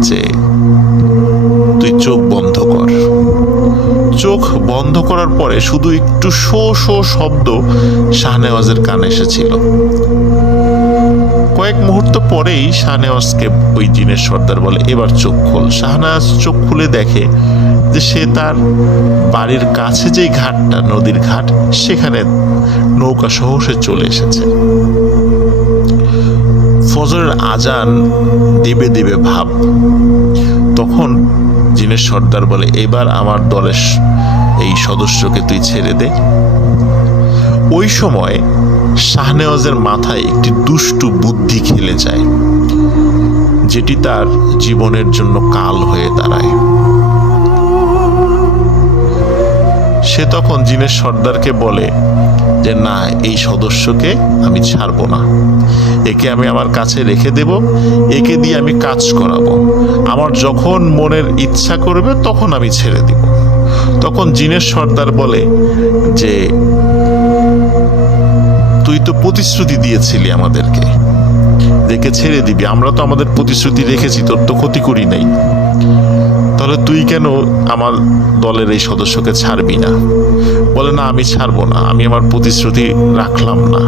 যে তুই চোখ বন্ধ কর। চোখ বন্ধ করার পরে শুধু একটু শো শো শব্দ শাহনেওয়াজের কানে এসেছিল। কয়েক মুহূর্ত পরেই শাহনেওয়াজকে ওই জিনের সর্দার বলে এবার চোখ খোল। শাহনেওয়াজ চোখ খুলে দেখে যে সে তার বাড়ির কাছে যেই ঘাটটা, নদীর ঘাট, সেখানে নৌকা সহ সে চলে এসেছে। ফজরের আজান দেবে দেবে ভাব। তখন জিনের সর্দার বলে এবার আমার দলের এই সদস্যকে তুই ছেড়ে দে। ওই সময় শাহনেওয়াজের মাথায় একটি দুষ্টু বুদ্ধি খেলে যায়, যেটি তার জীবনের জন্য কাল হয়ে দাঁড়ায়। সে তখন জিনের সর্দারকে বলে যে না, এই সদস্যকে আমি ছাড়বো না, একে আমি আমার কাছে রেখে দেব, একে দিয়ে আমি কাজ করাবো, আমার যখন মনের ইচ্ছা করবে তখন আমি ছেড়ে দিব। তখন জিনের সর্দার বলে যে তুই তো প্রতিশ্রুতি দিয়েছিলি আমাদেরকে একে ছেড়ে দিবি, আমরা তো আমাদের প্রতিশ্রুতি রেখেছি, তোর তো ক্ষতি করি নাই, তাহলে তুই কেন আমার দলের এই সদস্যকে ছাড়বি না? বলে না, আমি ছাড়বো না, আমি আমার প্রতিশ্রুতি রাখলাম না,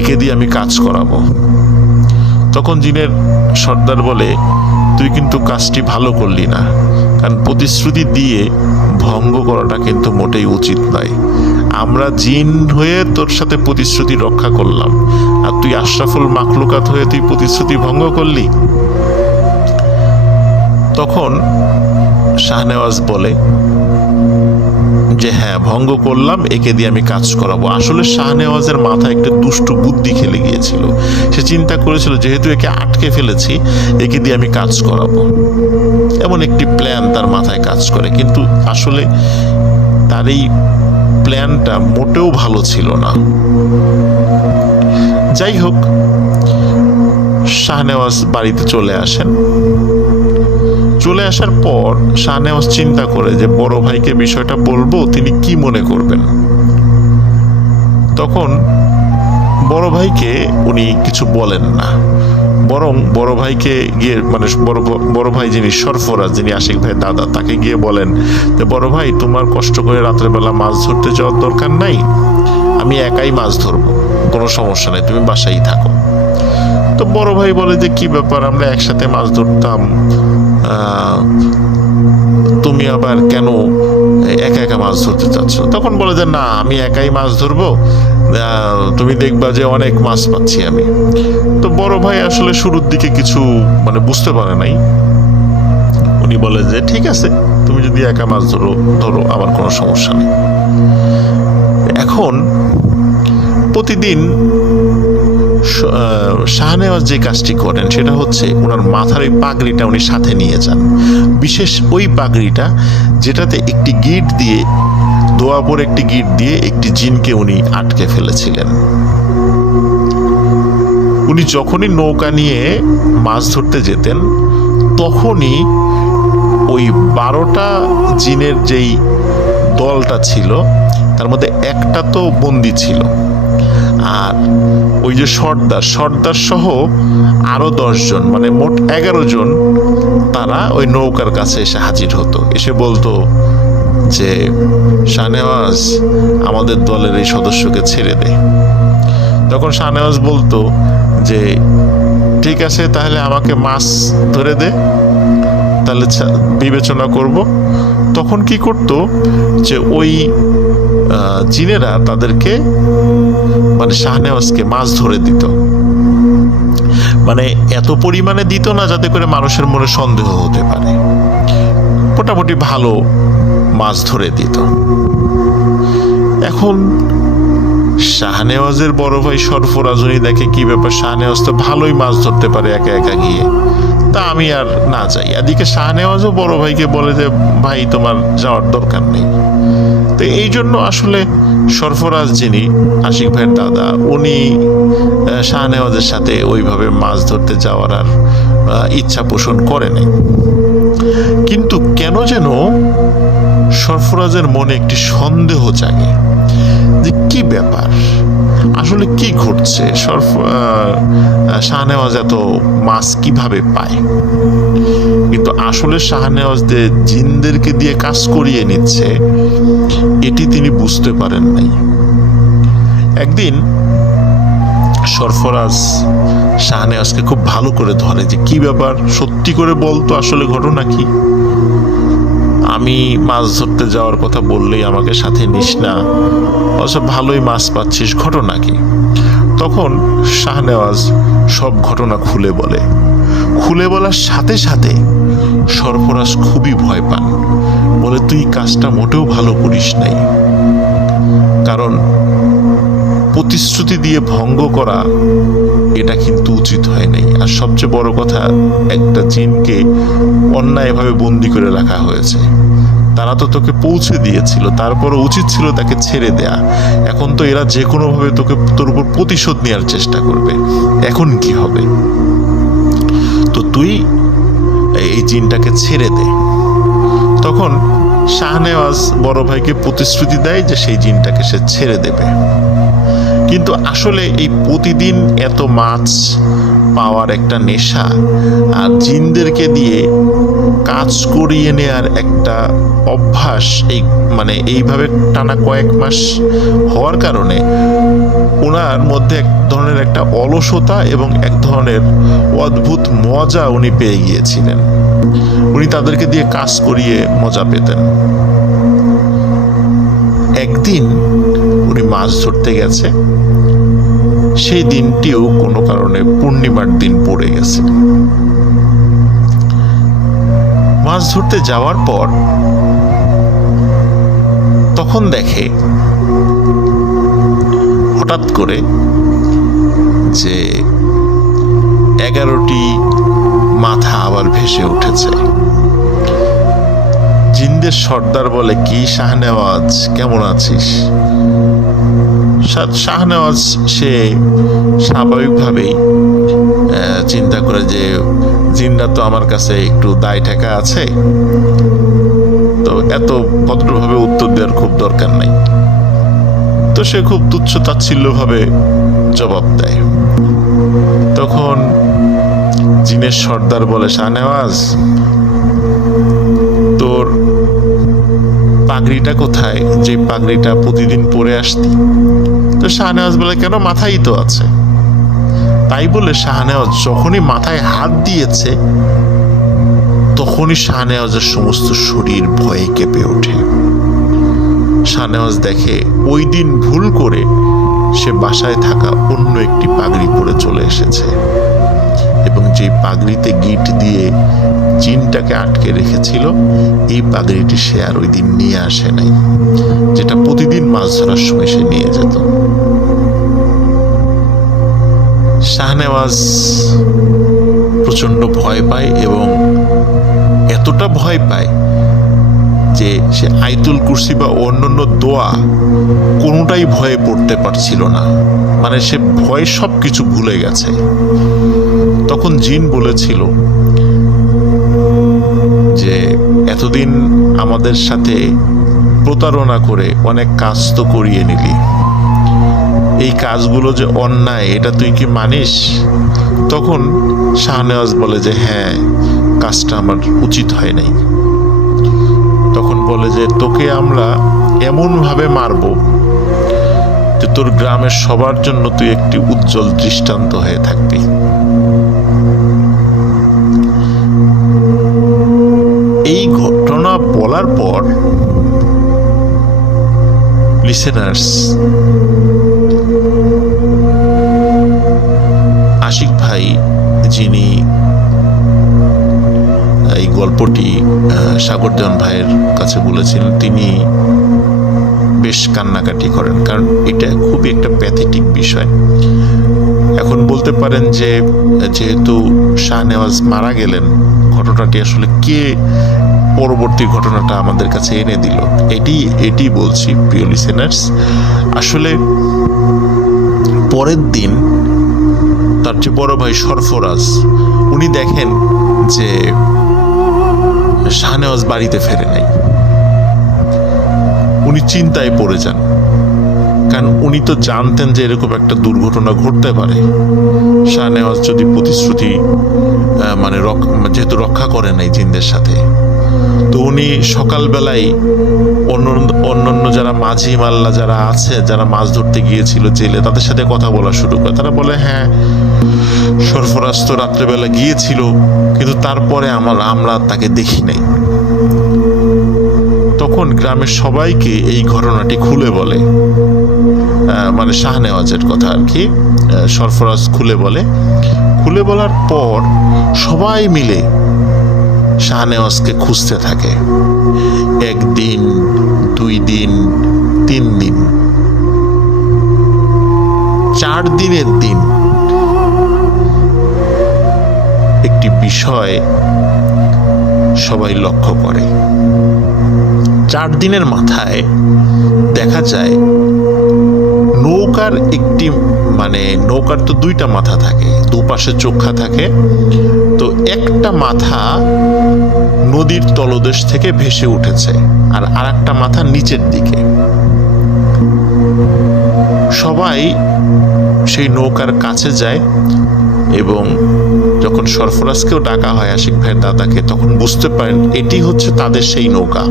একে দিয়ে আমি কাজ করাবো। তখন জিনের সর্দার বলে তুই কিন্তু কাজটি ভালো করলি না, কারণ প্রতিশ্রুতি দিয়ে ভঙ্গ করাটা কিন্তু মোটেই উচিত নয়। আমরা জিন হয়ে তোর সাথে প্রতিশ্রুতি রক্ষা করলাম, আর তুই আশরাফুল মাখলুকাত হয়ে তুই প্রতিশ্রুতি ভঙ্গ করলি। তখন শাহনেওয়াজ বলে যে হ্যাঁ, ভঙ্গ করলাম, একে দিয়ে আমি কাজ করাবো। আসলে শাহনেওয়াজের মাথায় একটা দুষ্টু বুদ্ধি খেলে গিয়েছিল। সে চিন্তা করেছিল যেহেতু একে আটকে ফেলেছি, একে দিয়ে আমি কাজ করাবো, এমন একটি প্ল্যান তার মাথায় কাজ করে। কিন্তু আসলে তার এই প্ল্যানটা মোটেও ভালো ছিল না। যাই হোক, শাহনেওয়াজ বাড়িতে চলে আসেন। চলে আসার পর শাহনেওয়াজ চিন্তা করে যে বড় ভাইকে বিষয়টা বলবো, তিনি কি মনে করবেন। তখন বড় ভাইকে উনি কিছু বলেন না, বরং বড় ভাইকে গিয়ে মানে বড় ভাই যিনি সরফরাজ, যিনি আশিক ভাইয়ের দাদা, তাকে গিয়ে বলেন যে বড় ভাই, তোমার কষ্ট করে রাতের বেলা মাছ ধরতে যাওয়ার দরকার নাই, আমি একাই মাছ ধরবো, কোনো সমস্যা নেই, তুমি বাসায় থাকো। তো বড় ভাই বলে যে কি ব্যাপার, আমরা একসাথে মাছ ধরতাম, তুমি আবার কেন একা একা মাছ ধরতে চাচ্ছ? তখন বলে যে না, আমি একাই মাছ ধরবো, তুমি দেখবা যে অনেক মাছ পাচ্ছি আমি। তো বড় ভাই আসলে শুরুর দিকে কিছু মানে বুঝতে পারে নাই। উনি বলে যে ঠিক আছে, তুমি যদি একা মাছ ধরো ধরো, আমার কোনো সমস্যা নেই। এখন প্রতিদিন শাহনেওয়াজ যে কাজটি করেন সেটা হচ্ছে ওনার মাথার ওই পাগড়িটা উনি সাথে নিয়ে যান, বিশেষ ওই পাগড়িটা যেটাতে একটি গিট দিয়ে, দোয়াপুর একটি গিট দিয়ে একটি জিনকে উনি আটকে ফেলেছিলেন। উনি যখনই নৌকা নিয়ে মাছ ধরতে যেতেন তখনই ওই 12টা জিনের যেই দলটা ছিল তার মধ্যে একটা তো বন্দি ছিল, আর ওই যে সর্দার সহ আরো 10 জন, মানে মোট 11 জন, তারা ওই নৌকার কাছে এসে হাজির হতো, এসে বলতো যে শাহনেওয়াজ, আমাদের দলের এই সদস্যকে ছেড়ে দে। তখন শাহনেওয়াজ বলতো যে ঠিক আছে, তাহলে আমাকে মাছ ধরে দে, তাহলে বিবেচনা করব। তখন কি করতো যে ওই জিনেরা তাদেরকে মানে শাহনেওয়াজকে মাছ ধরে দিত, মানে এত পরিমাণে দিত না যাতে করে মানুষের মনে সন্দেহ হতে পারে, মোটামুটি ভালো মাছ ধরে দিত। এখন শাহনেওয়াজের বড় ভাই সরফরাজ উনি দেখে কি ব্যাপার, শাহনেওয়াজ তো ভালোই মাছ ধরতে পারে একা একা গিয়ে, তা আমি আর না যাই। এদিকে শাহনেওয়াজও বড় ভাইকে বলে যে ভাই, তোমার যাওয়ার দরকার নেই। তো এই জন্য আসলে সরফরাজ, যিনি আশিক ভাইয়ের দাদা, উনি শাহনেওয়াজের সাথে ওইভাবে মাছ ধরতে যাওয়ার আর ইচ্ছা পোষণ করে নাই। কিন্তু কেন যেন সরফরাজের মনে একটি সন্দেহ জাগে যে কি ব্যাপার, আসলে কি ঘটছে, শাহনেওয়াজ এত মাছ কিভাবে পায়। কিন্তু আসলে শাহনেওয়াজ জিনদেরকে দিয়ে কাজ করিয়ে নিচ্ছে এটি তিনি বুঝতে পারেন নাই। একদিন সরফরাজ শাহনেওয়াজকে খুব ভালো করে ধরে যে কি ব্যাপার, সত্যি করে বলতো আসলে ঘটনা কি, আমি মাছ ধরতে যাওয়ার কথা বললেই আমাকে সাথে নিস না, অবশ্য ভালোই মাছ পাচ্ছিস, ঘটনা কি? তখন শাহনেওয়াজ সব ঘটনা খুলে বলে। খুলে বলার সাথে সাথে সরফরাজ খুবই ভয় পান, বলে তুই কাজটা মোটেও ভালো করিস নাই, কারণ প্রতিশ্রুতি দিয়ে ভঙ্গ করা এটা কিন্তু উচিত হয় নাই। আর সবচেয়ে বড় কথা, একটা জিনকে অন্যায়ভাবে বন্দি করে রাখা হয়েছে, তারা তো তোকে পৌঁছে দিয়েছিল, তারপরও উচিত ছিল তাকে ছেড়ে দেয়া। এখন তো এরা যে কোনোভাবে তোর উপর প্রতিশোধ নেওয়ার চেষ্টা করবে, এখন কি হবে? তো তুই এই জিনটাকে ছেড়ে দে। তখন শাহনেওয়াজ বড় ভাইকে প্রতিশ্রুতি দেয় যে সেই জিনটাকে সে ছেড়ে দেবে। কিন্তু আসলে এই প্রতিদিন এত মাছ পাওয়ার একটা নেশা আর জিনদেরকে দিয়ে কাজ করিয়ে নেয়ার একটা অভ্যাস, মানে এইভাবে টানা কয়েক মাস হওয়ার কারণে ওনার মধ্যে এক ধরনের একটা অলসতা এবং এক ধরনের অদ্ভুত মজা উনি পেয়ে গিয়েছিলেন। উনি তাদেরকে দিয়ে কাজ করিয়ে মজা পেতেন। একদিন উনি মাছ ধরতে গেছে, সেই দিনটিও কোনো কারণে পূর্ণিমার দিন পড়ে গেছে। মাছ ধরতে যাওয়ার পর তখন দেখে হঠাৎ করে যে 11টি মাথা আবার ভেসে উঠেছে। জিনদের সর্দার বলে, কি শাহনেওয়াজ, কেমন আছিস? শাহনেওয়াজ সে স্বাভাবিকভাবেই চিন্তা করে যে জিনরা তো আমার কাছে একটু দায় ঠেকা আছে, তো এত ভদ্রভাবে উত্তর দেওয়ার খুব দরকার নাই। তো সে খুব তুচ্ছ তাচ্ছিল্যভাবে জবাব দেয়। তখন জিনের সর্দার বলে, শাহনেওয়াজ, তোর পাগড়িটা কোথায়, যে পাগড়িটা প্রতিদিন পরে আসতি? তো শাহনেওয়াজ বলে, কেন, মাথায় তো আছে। তাই বলে শাহনেওয়াজ যখনই মাথায় হাত দিয়েছে তখনই শাহনেওয়াজের সমস্ত শরীর ভয়ে কেঁপে ওঠে। শাহনেওয়াজ দেখে ওই দিন ভুল করে সে বাসায় থাকা অন্য একটি পাগড়ি পরে চলে এসেছে, এবং যে পাগড়িতে গিট দিয়ে জিনটাকে আটকে রেখেছিল এই পাগড়িটি সে আর ওই দিন নিয়ে আসে নাই, যেটা প্রতিদিন মাছ ধরার সময় সে নিয়ে যেত। শাহনেওয়াজ প্রচন্ড ভয় পায়, এবং এতটা ভয় পায় যে সে আয়াতুল কুরসি বা অন্যান্য দোয়া কোনোটাই ভয়ে পড়তে পারছিল না, মানে সে ভয় সবকিছু ভুলে গেছে। তখন জিন বলেছিল যে এতদিন আমাদের সাথে প্রতারণা করে অনেক কাজ তো করিয়ে নিলি, এই কাজগুলো যে অন্যায় এটা তুই কি মানিস? তখন শাহনেওয়াজ বলে যে হ্যাঁ, কাজটা আমার উচিত হয় নাই। তখন বলে যে তোকে আমরা এমনভাবে মারব যে তোর গ্রামের সবার জন্য তুই একটি উজ্জ্বল দৃষ্টান্ত হয়ে থাকবি। এই ঘটনা বলার পর লিসেনার্স, আশিক ভাই যিনি এই গল্পটি সাগরজন ভাইয়ের কাছে বলেছিলেন, তিনি বেশ কান্নাকাটি করেন, কারণ এটা খুবই একটা প্যাথেটিক বিষয়। এখন বলতে পারেন যে যেহেতু শাহনেওয়াজ মারা গেলেন, ঘটনাটি আসলে কে পরবর্তী ঘটনাটা আমাদের কাছে এনে দিল, এটি বলছি প্রিয় লিসেনার্স। আসলে পরের দিন তার যে বড় ভাই সরফরাজ, উনি দেখেন যে শাহনেওয়াজ বাড়িতে ফেরে নাই। উনি চিন্তায় পড়ে যান, কারণ উনি তো জানতেন যে এরকম একটা দুর্ঘটনা ঘটতে পারে। শাহনেওয়াজ যদি প্রতিশ্রুতি যেহেতু রক্ষা করে নাই জিনদের সাথে, তো উনি সকালবেলায় অন্যান্য যারা মাঝি মাল্লা যারা আছে, যারা মাছ ধরতে গিয়েছিল জেলে, তাদের সাথে কথা বলা শুরু করে। তারা বলে হ্যাঁ, সরফরাজ তো রাত্রেবেলা গিয়েছিল, কিন্তু তারপরে আমরা তাকে দেখি নাই। তখন গ্রামের সবাইকে এই ঘটনাটি খুলে বলে, মানে শাহনেওয়াজের কথা আর কি, সরফরাজ খুলে বলার পর সবাই মিলে শাহনেওয়াজকে খুঁজতে থাকে। 1 দিন, 2 দিন, 3 দিন, 4 দিনের দিন একটি বিষয় সবাই লক্ষ্য করে। 4 দিনের মাথায় দেখা যায় নৌকার তো 2টা মাথা থাকে, দুপাশে চোখা থাকে, তো একটা মাথা নদীর তলদেশ থেকে ভেসে উঠেছে, আর আরেকটা মাথা নিচের দিকে। সবাই সেই নৌকার কাছে যায়, এবং যখন সরফরাজকেও ডাকা হয়, আশিক ভাইয়ের দাদাকে, তখন বুঝতে পারেন এটি হচ্ছে তাদের সেই নৌকা,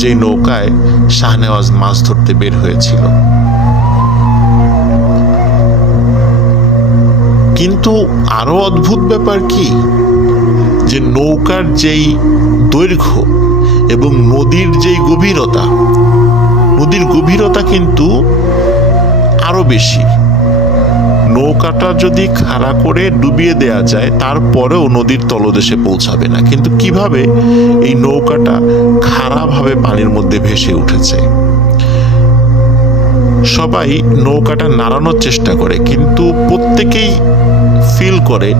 যেই নৌকায় শাহনেওয়াজ মাছ ধরতে বের হয়েছিল। কিন্তু আরো অদ্ভুত ব্যাপার কি, যে নৌকার যেই দৈর্ঘ্য এবং নদীর যেই গভীরতা কিন্তু আরো বেশি। নৌকাটা যদি খাড়া করে ডুবিয়ে দেয়া যায়, তারপরেও নদীর তলদেশে পৌঁছাবে না। কিন্তু কিভাবে এই নৌকাটা খাড়াভাবে পানির মধ্যে ভেসে উঠেছে। সবাই নৌকাটা নাড়ানোর চেষ্টা করে, কিন্তু প্রত্যেকেই ফিল করে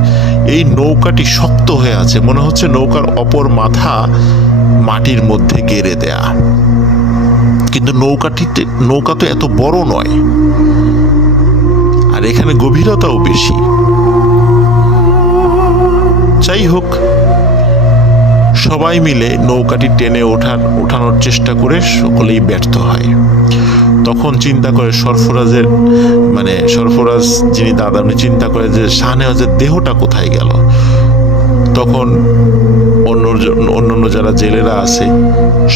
এই নৌকাটি শক্ত হয়ে আছে, মনে হচ্ছে নৌকার অপর মাথা মাটির মধ্যে গেড়ে দেয়া। কিন্তু নৌকা তো এত বড় নয়, আর এখানে গভীরতাও বেশি। যাই হোক, সবাই মিলে নৌকাটি টেনে ওঠানোর চেষ্টা করে সকলেই ব্যর্থ হয়। তখন চিন্তা করে সরফরাজ যিনি দাদা, উনি চিন্তা করে যে শাহনেওয়াজের দেহটা কোথায় গেল। তখন অন্য যারা জেলেরা আছে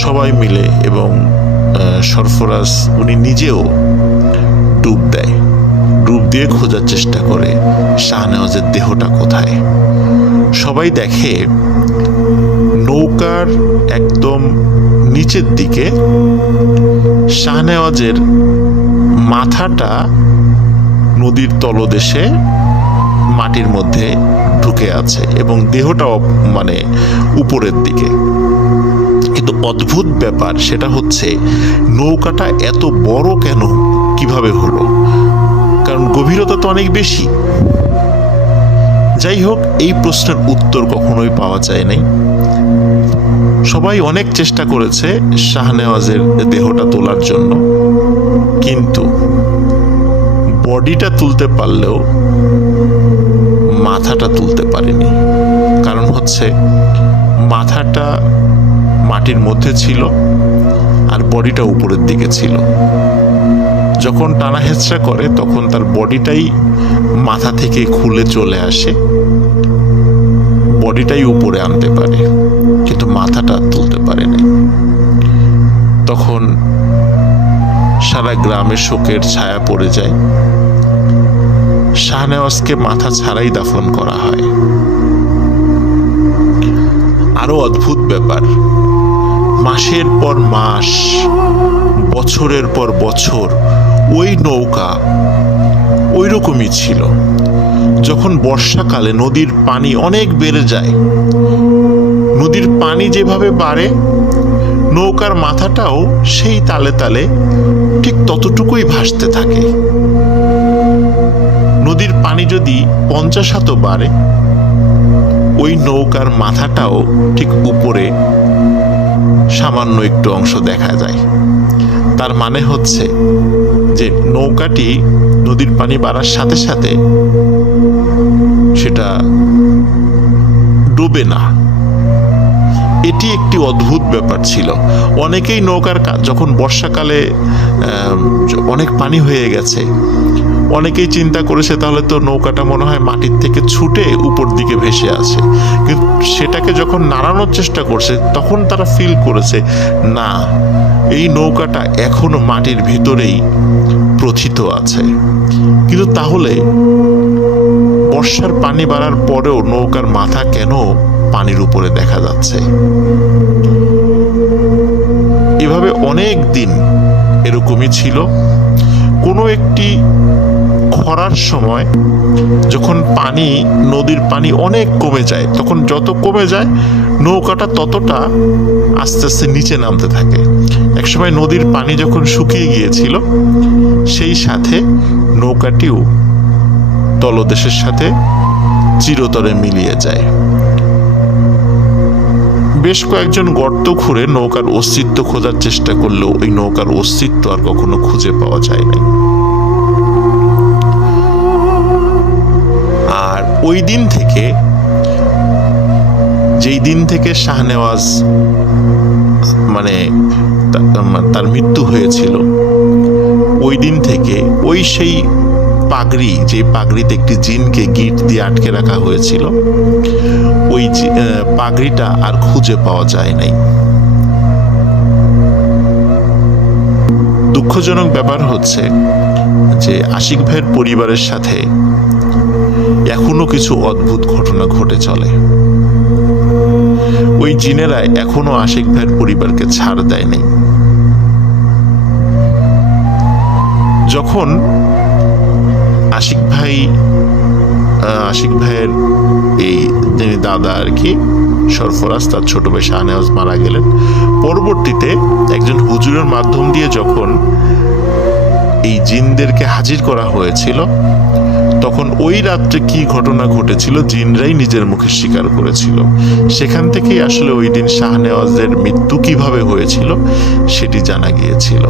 সবাই মিলে এবং সরফরাজ উনি নিজেও ডুব দিয়ে খোঁজার চেষ্টা করে শাহনেওয়াজের দেহটা কোথায়। সবাই দেখে নৌকার একদম নিচের দিকে শাহনেওয়াজের মাথাটা নদীর তলদেশে মাটির মধ্যে ঢুকে আছে এবং দেহটাও উপরের দিকে। কিন্তু অদ্ভুত ব্যাপার সেটা হচ্ছে নৌকাটা এত বড় কেন, কিভাবে হলো? কারণ গভীরতা তো অনেক বেশি। যাই হোক, এই প্রশ্নের উত্তর কখনোই পাওয়া যায় নাই। সবাই অনেক চেষ্টা করেছে শাহনেওয়াজের দেহটা তোলার জন্য, কিন্তু বডিটা তুলতে পারলেও মাথাটা তুলতে পারেনি। কারণ হচ্ছে মাথাটা মাটির মধ্যে ছিল আর বডিটা উপরের দিকে ছিল। যখন টানা হেঁচড়া করে তখন তার বডিটাই মাথা থেকে খুলে চলে আসে, বডিটাই উপরে আনতে পারে, কিন্তু মাথাটা তুলতে পারেনি। তখন সারা গ্রামে শোকের ছায়া পড়ে যায়। শাহনেওয়াজকে মাথা ছাড়াই দাফন করা হয়। আরো অদ্ভুত ব্যাপার, মাসের পর মাস, বছরের পর বছর ওই নৌকা ওই রকমই ছিল। যখন বর্ষাকালে নদীর পানি অনেক বেড়ে যায়, নদীর পানি যেভাবে বাড়ে নৌকার মাথাটাও সেই তালে তালে ঠিক ততটুকুই ভাসতে থাকে। নদীর পানি যদি 50 হাতও বাড়ে, ওই নৌকার মাথাটাও ঠিক উপরে সামান্য একটু অংশ দেখা যায়। তার মানে হচ্ছে যে নৌকাটি নদীর পানি বাড়ার সাথে সাথে সেটা ডুবে না। এটি একটি অদ্ভুত ব্যাপার ছিল। অনেকেই নৌকার যখন বর্ষাকালে অনেক পানি হয়ে গেছে, অনেকেই চিন্তা করেছে তাহলে তো নৌকাটা মনে হয় মাটির থেকে ছুটে উপর দিকে ভেসে আছে। কিন্তু সেটাকে যখন নাড়ানোর চেষ্টা করছে তখন তারা ফিল করেছে না, এই নৌকাটা এখনো মাটির ভিতরেই প্রথিত আছে। কিন্তু তাহলে বর্ষার পানি বাড়ার পরেও নৌকার মাথা কেন পানির উপরে দেখা যাচ্ছে? এভাবে অনেক দিন এরকমই ছিল। কোনো একটি খরার সময় যখন নদীর পানি অনেক কমে যায়, তখন যত কমে যায় নৌকাটা ততটা আস্তে আস্তে নিচে নামতে থাকে। একসময় নদীর পানি যখন শুকিয়ে গিয়েছিল, সেই সাথে নৌকাটিও তলদেশের সাথে চিরতরে মিলিয়ে যায়। বেশ কয়েকজন গর্ত খুঁড়ে নৌকার অস্তিত্ব খোঁজার চেষ্টা করলেও ওই নৌকার অস্তিত্ব আর কখনো খুঁজে পাওয়া যায় নাই। আর ওই দিন থেকে, যেই দিন থেকে শাহনেওয়াজ তার মৃত্যু হয়েছিল, ওই দিন থেকে সেই পাগড়ি, যে পাগড়িতে একটি জিনকে গিট দিয়ে আটকে রাখা হয়েছিল, ওই পাগড়িটা আর খুঁজে পাওয়া যায় নাই। দুঃখজনক ব্যাপার হচ্ছে যে আশিক ভাইয়ের পরিবারের সাথে এখনো কিছু অদ্ভুত ঘটনা ঘটে চলে। ওই জিনেরা এখনো আশিক ভাইয়ের পরিবারকে ছাড় দেয়নি। যখন আশিক ভাইয়ের এই যিনি দাদা আর কি, সরফরাজ, তার ছোট ভাই শাহনেওয়াজ মারা গেলেন, পরবর্তীতে একজন হুজুরের মাধ্যম দিয়ে যখন এই জিনদেরকে হাজির করা হয়েছিল, তখন ওই রাত্রে কি ঘটনা ঘটেছিল জিনরাই নিজের মুখে স্বীকার করেছিল। সেখান থেকেই আসলে ওই দিন শাহনেওয়াজের মৃত্যু কিভাবে হয়েছিল সেটি জানা গিয়েছিল।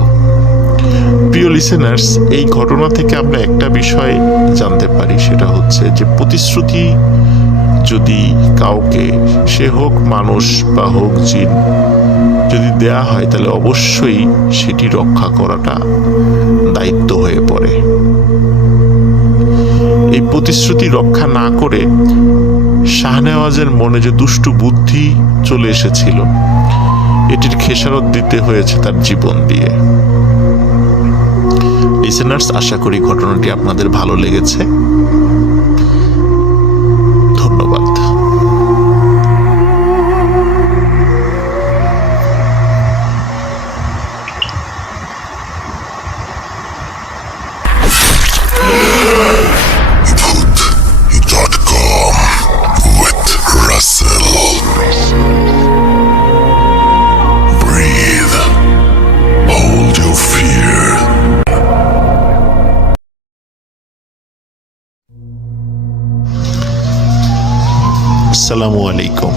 প্রিয় লিসেনার্স, এই ঘটনা থেকে আমরা একটা বিষয় জানতে পারি, সেটা হচ্ছে যে প্রতিশ্রুতি যদি কাউকে, সে হোক মানুষ বা হোক জিন, যদি দেয়া হয় তাহলে অবশ্যই সেটি রক্ষা করাটা দায়িত্ব হয়ে পড়ে। এই প্রতিশ্রুতি রক্ষা না করে শাহনেওয়াজের মনে যে দুষ্টু বুদ্ধি চলে এসেছিল, এটির খেসারত দিতে হয়েছে তার জীবন দিয়ে। লিসেনার্স, আশা করি ঘটনাটি আপনাদের ভালো লেগেছে। ধন্যবাদ। with Russell. Breathe. Hold your fear. আসসালামু আলাইকুম।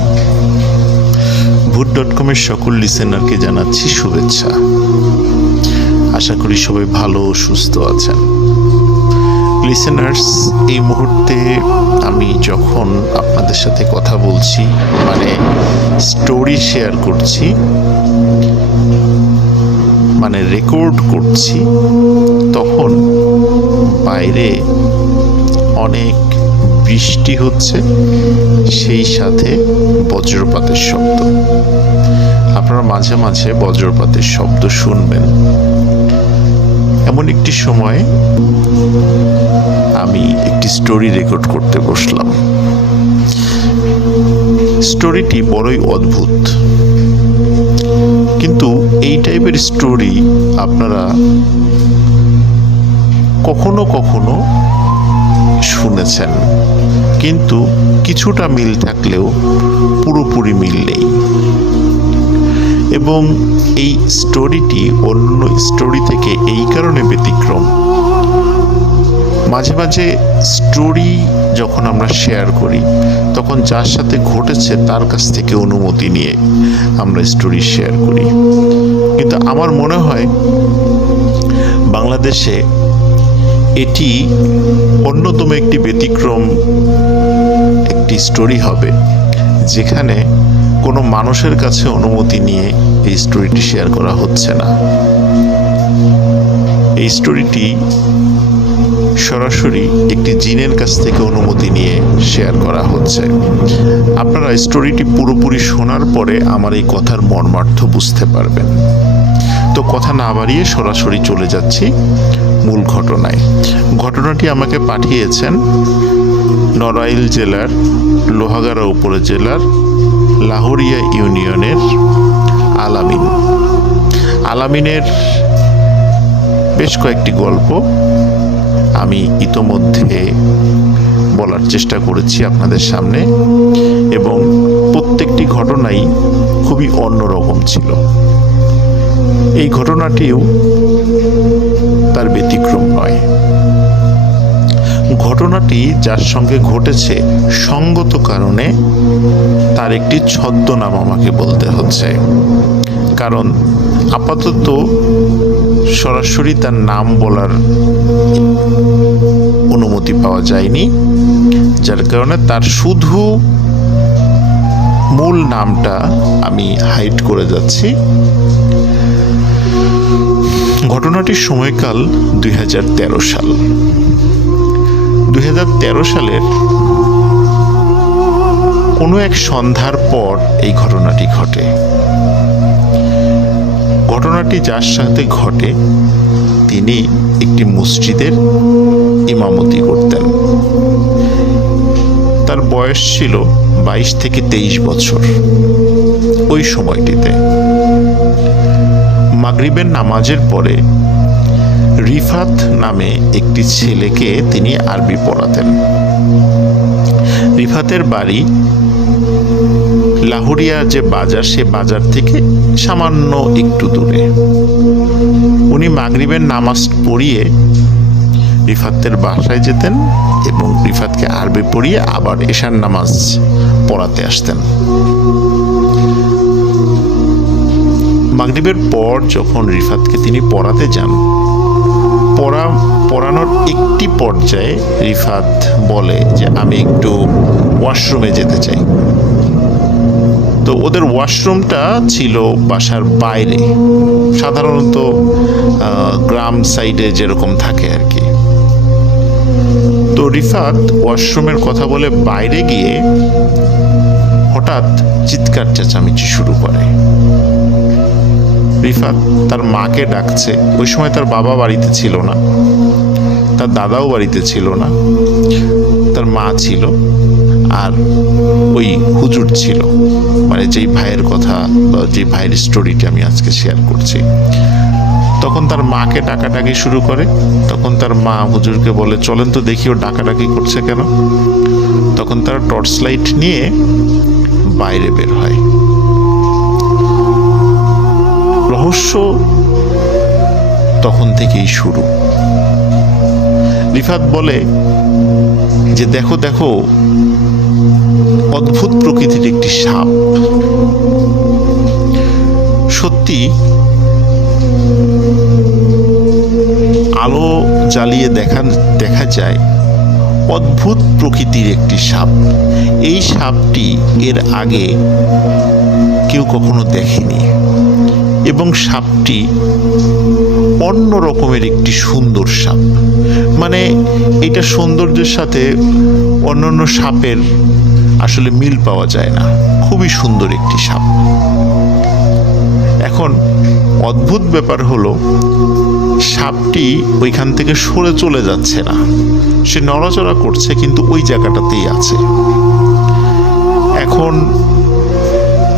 ভূত.com-এর সকল লিসেনারকে জানাচ্ছি শুভেচ্ছা। আশা করি সবাই ভালো ও সুস্থ আছেন। লিসেনার্স, এই মুহূর্তে আমি যখন আপনাদের সাথে কথা বলছি, মানে স্টোরি শেয়ার করছি, মানে রেকর্ড করছি, তখন বাইরে অনেক বৃষ্টি হচ্ছে, সেই সাথে বজ্রপাতের শব্দ। আপনারা মাঝে মাঝে বজ্রপাতের শব্দ শুনবেন। এমন একটি সময় আমি একটি স্টোরি রেকর্ড করতে বসলাম। স্টোরিটি বড়ই অদ্ভুত, কিন্তু এই টাইপের স্টোরি আপনারা কখনো কখনো শুনেছেন, কিন্তু কিছুটা মিল থাকলেও পুরোপুরি মিল নেই। এবং এই স্টোরিটি অন্য স্টোরি থেকে এই কারণে ব্যতিক্রম, মাঝে মাঝে স্টোরি যখন আমরা শেয়ার করি তখন যার সাথে ঘটেছে তার কাছ থেকে অনুমতি নিয়ে আমরা স্টোরি শেয়ার করি। কিন্তু আমার মনে হয় বাংলাদেশে এটি অন্যতম একটি ব্যতিক্রম একটি স্টোরি হবে, যেখানে কোনো মানুষের কাছে অনুমতি নিয়ে এই স্টোরিটি শেয়ার করা হচ্ছে না। এই স্টোরিটি সরাসরি একটি জিনের কাছ থেকে অনুমতি নিয়ে শেয়ার করা হচ্ছে। আপনারা স্টোরিটি পুরোপুরি শোনার পরে আমার এই কথার মর্মার্থ বুঝতে পারবেন। তো কথা না বাড়িয়ে সরাসরি চলে যাচ্ছি মূল ঘটনায়। ঘটনাটি আমাকে পাঠিয়েছেন নড়াইল জেলার লোহাগাড়া উপজেলার লাহোরিয়া ইউনিয়নের আলামিন। আলামিনের বেশ কয়েকটি গল্প আমি ইতোমধ্যে বলার চেষ্টা করেছি আপনাদের সামনে, এবং প্রত্যেকটি ঘটনাই খুবই অন্যরকম ছিল। এই ঘটনাটিও তার ব্যতিক্রম নয়। ঘটনাটি যার সঙ্গে ঘটেছে সঙ্গত কারণে তার একটি ছদ্মনাম আমাকে বলতে হচ্ছে, কারণ আপাতত সরাসরি তার নাম বলার অনুমতি পাওয়া যায়নি, যার কারণে তার শুধু মূল নামটা আমি হাইড করে যাচ্ছি। ঘটনাটির সময়কাল 2013 সাল। 2013 সালের কোনো এক সন্ধ্যার পর এই ঘটনাটি ঘটে। ঘটনাটি যার সাথে ঘটে তিনি একটি মসজিদের ইমামতি করতেন। তার বয়স ছিল 22 থেকে 23 বছর। ওই সময়টিতে মাগরিবের নামাজের পরে রিফাত নামে একটি ছেলেকে তিনি আরবি পড়াতেন। রিফাতের বাড়ি লাহোরিয়া যে বাজার, সে বাজার থেকে সামান্য একটু দূরে। উনি মাগরিবের নামাজ পড়িয়ে রিফাতের বাসায় যেতেন এবং রিফাতকে আরবি পড়িয়ে আবার এশার নামাজ পড়াতে আসতেন। মাগরিবের পর যখন রিফাতকে তিনি পড়াতে যান, পড়ানোর একটি পর্যায়ে রিফাত বলে যে আমি একটু ওয়াশরুমে যেতে চাই। তো তো ওদের ওয়াশরুমটা ছিল বাসার বাইরে, সাধারণত গ্রাম সাইডে যেরকম থাকে আর কি। তো রিফাত ওয়াশরুমের কথা বলে বাইরে গিয়ে হঠাৎ চিৎকার চেঁচামেচি শুরু করে। রিফাত তার মাকে ডাকছে। ওই সময় তার বাবা বাড়িতে ছিল না, তার দাদাও বাড়িতে ছিল না, তার মা ছিল আর ওই হুজুর ছিল, মানে যেই ভাইয়ের কথা বা যে ভাইয়ের স্টোরিটি আমি আজকে শেয়ার করছি। তখন তার মাকে ডাকাডাকি শুরু করে। তখন তার মা হুজুরকে বলে, চলেন তো দেখি ও ডাকাডাকি করছে কেন। তখন তারা টর্চ লাইট নিয়ে বাইরে বের হয়। রহস্য তখন থেকেই শুরু। রিফাত বলে যে দেখো দেখো, অদ্ভুত প্রকৃতির একটি সাপ। সত্যি আলো জ্বালিয়ে দেখা যায় অদ্ভুত প্রকৃতির একটি সাপ। এই সাপটি এর আগে কেউ কখনো দেখেনি এবং সাপটি অন্য রকমের একটি সুন্দর সাপ। মানে এটা সৌন্দর্যের সাথে অন্যান্য সাপের আসলে মিল পাওয়া যায় না। খুবই সুন্দর একটি সাপ। এখন অদ্ভুত ব্যাপার হলো, সাপটি ওইখান থেকে সরে চলে যাচ্ছে না, সে নড়াচড়া করছে কিন্তু ওই জায়গাটাতেই আছে। এখন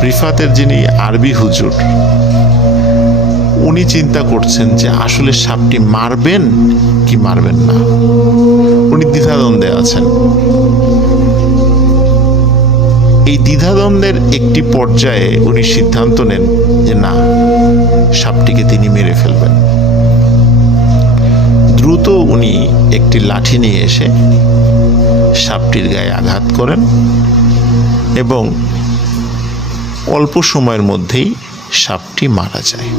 রিফাতের যিনি আরবি হুজুর, উনি চিন্তা করছেন যে আসলে সাপটি মারবেন কি মারবেন না। উনি দ্বিধাদ্বন্দ্বে আছেন। এই দ্বিধাদ্বন্দ্বের একটি পর্যায়ে উনি সিদ্ধান্ত নেন যে না, সাপটিকে তিনি মেরে ফেলবেন। দ্রুত উনি একটি লাঠি নিয়ে এসে সাপটির গায়ে আঘাত করেন এবং অল্প সময়ের মধ্যেই সাপটি মারা যায়।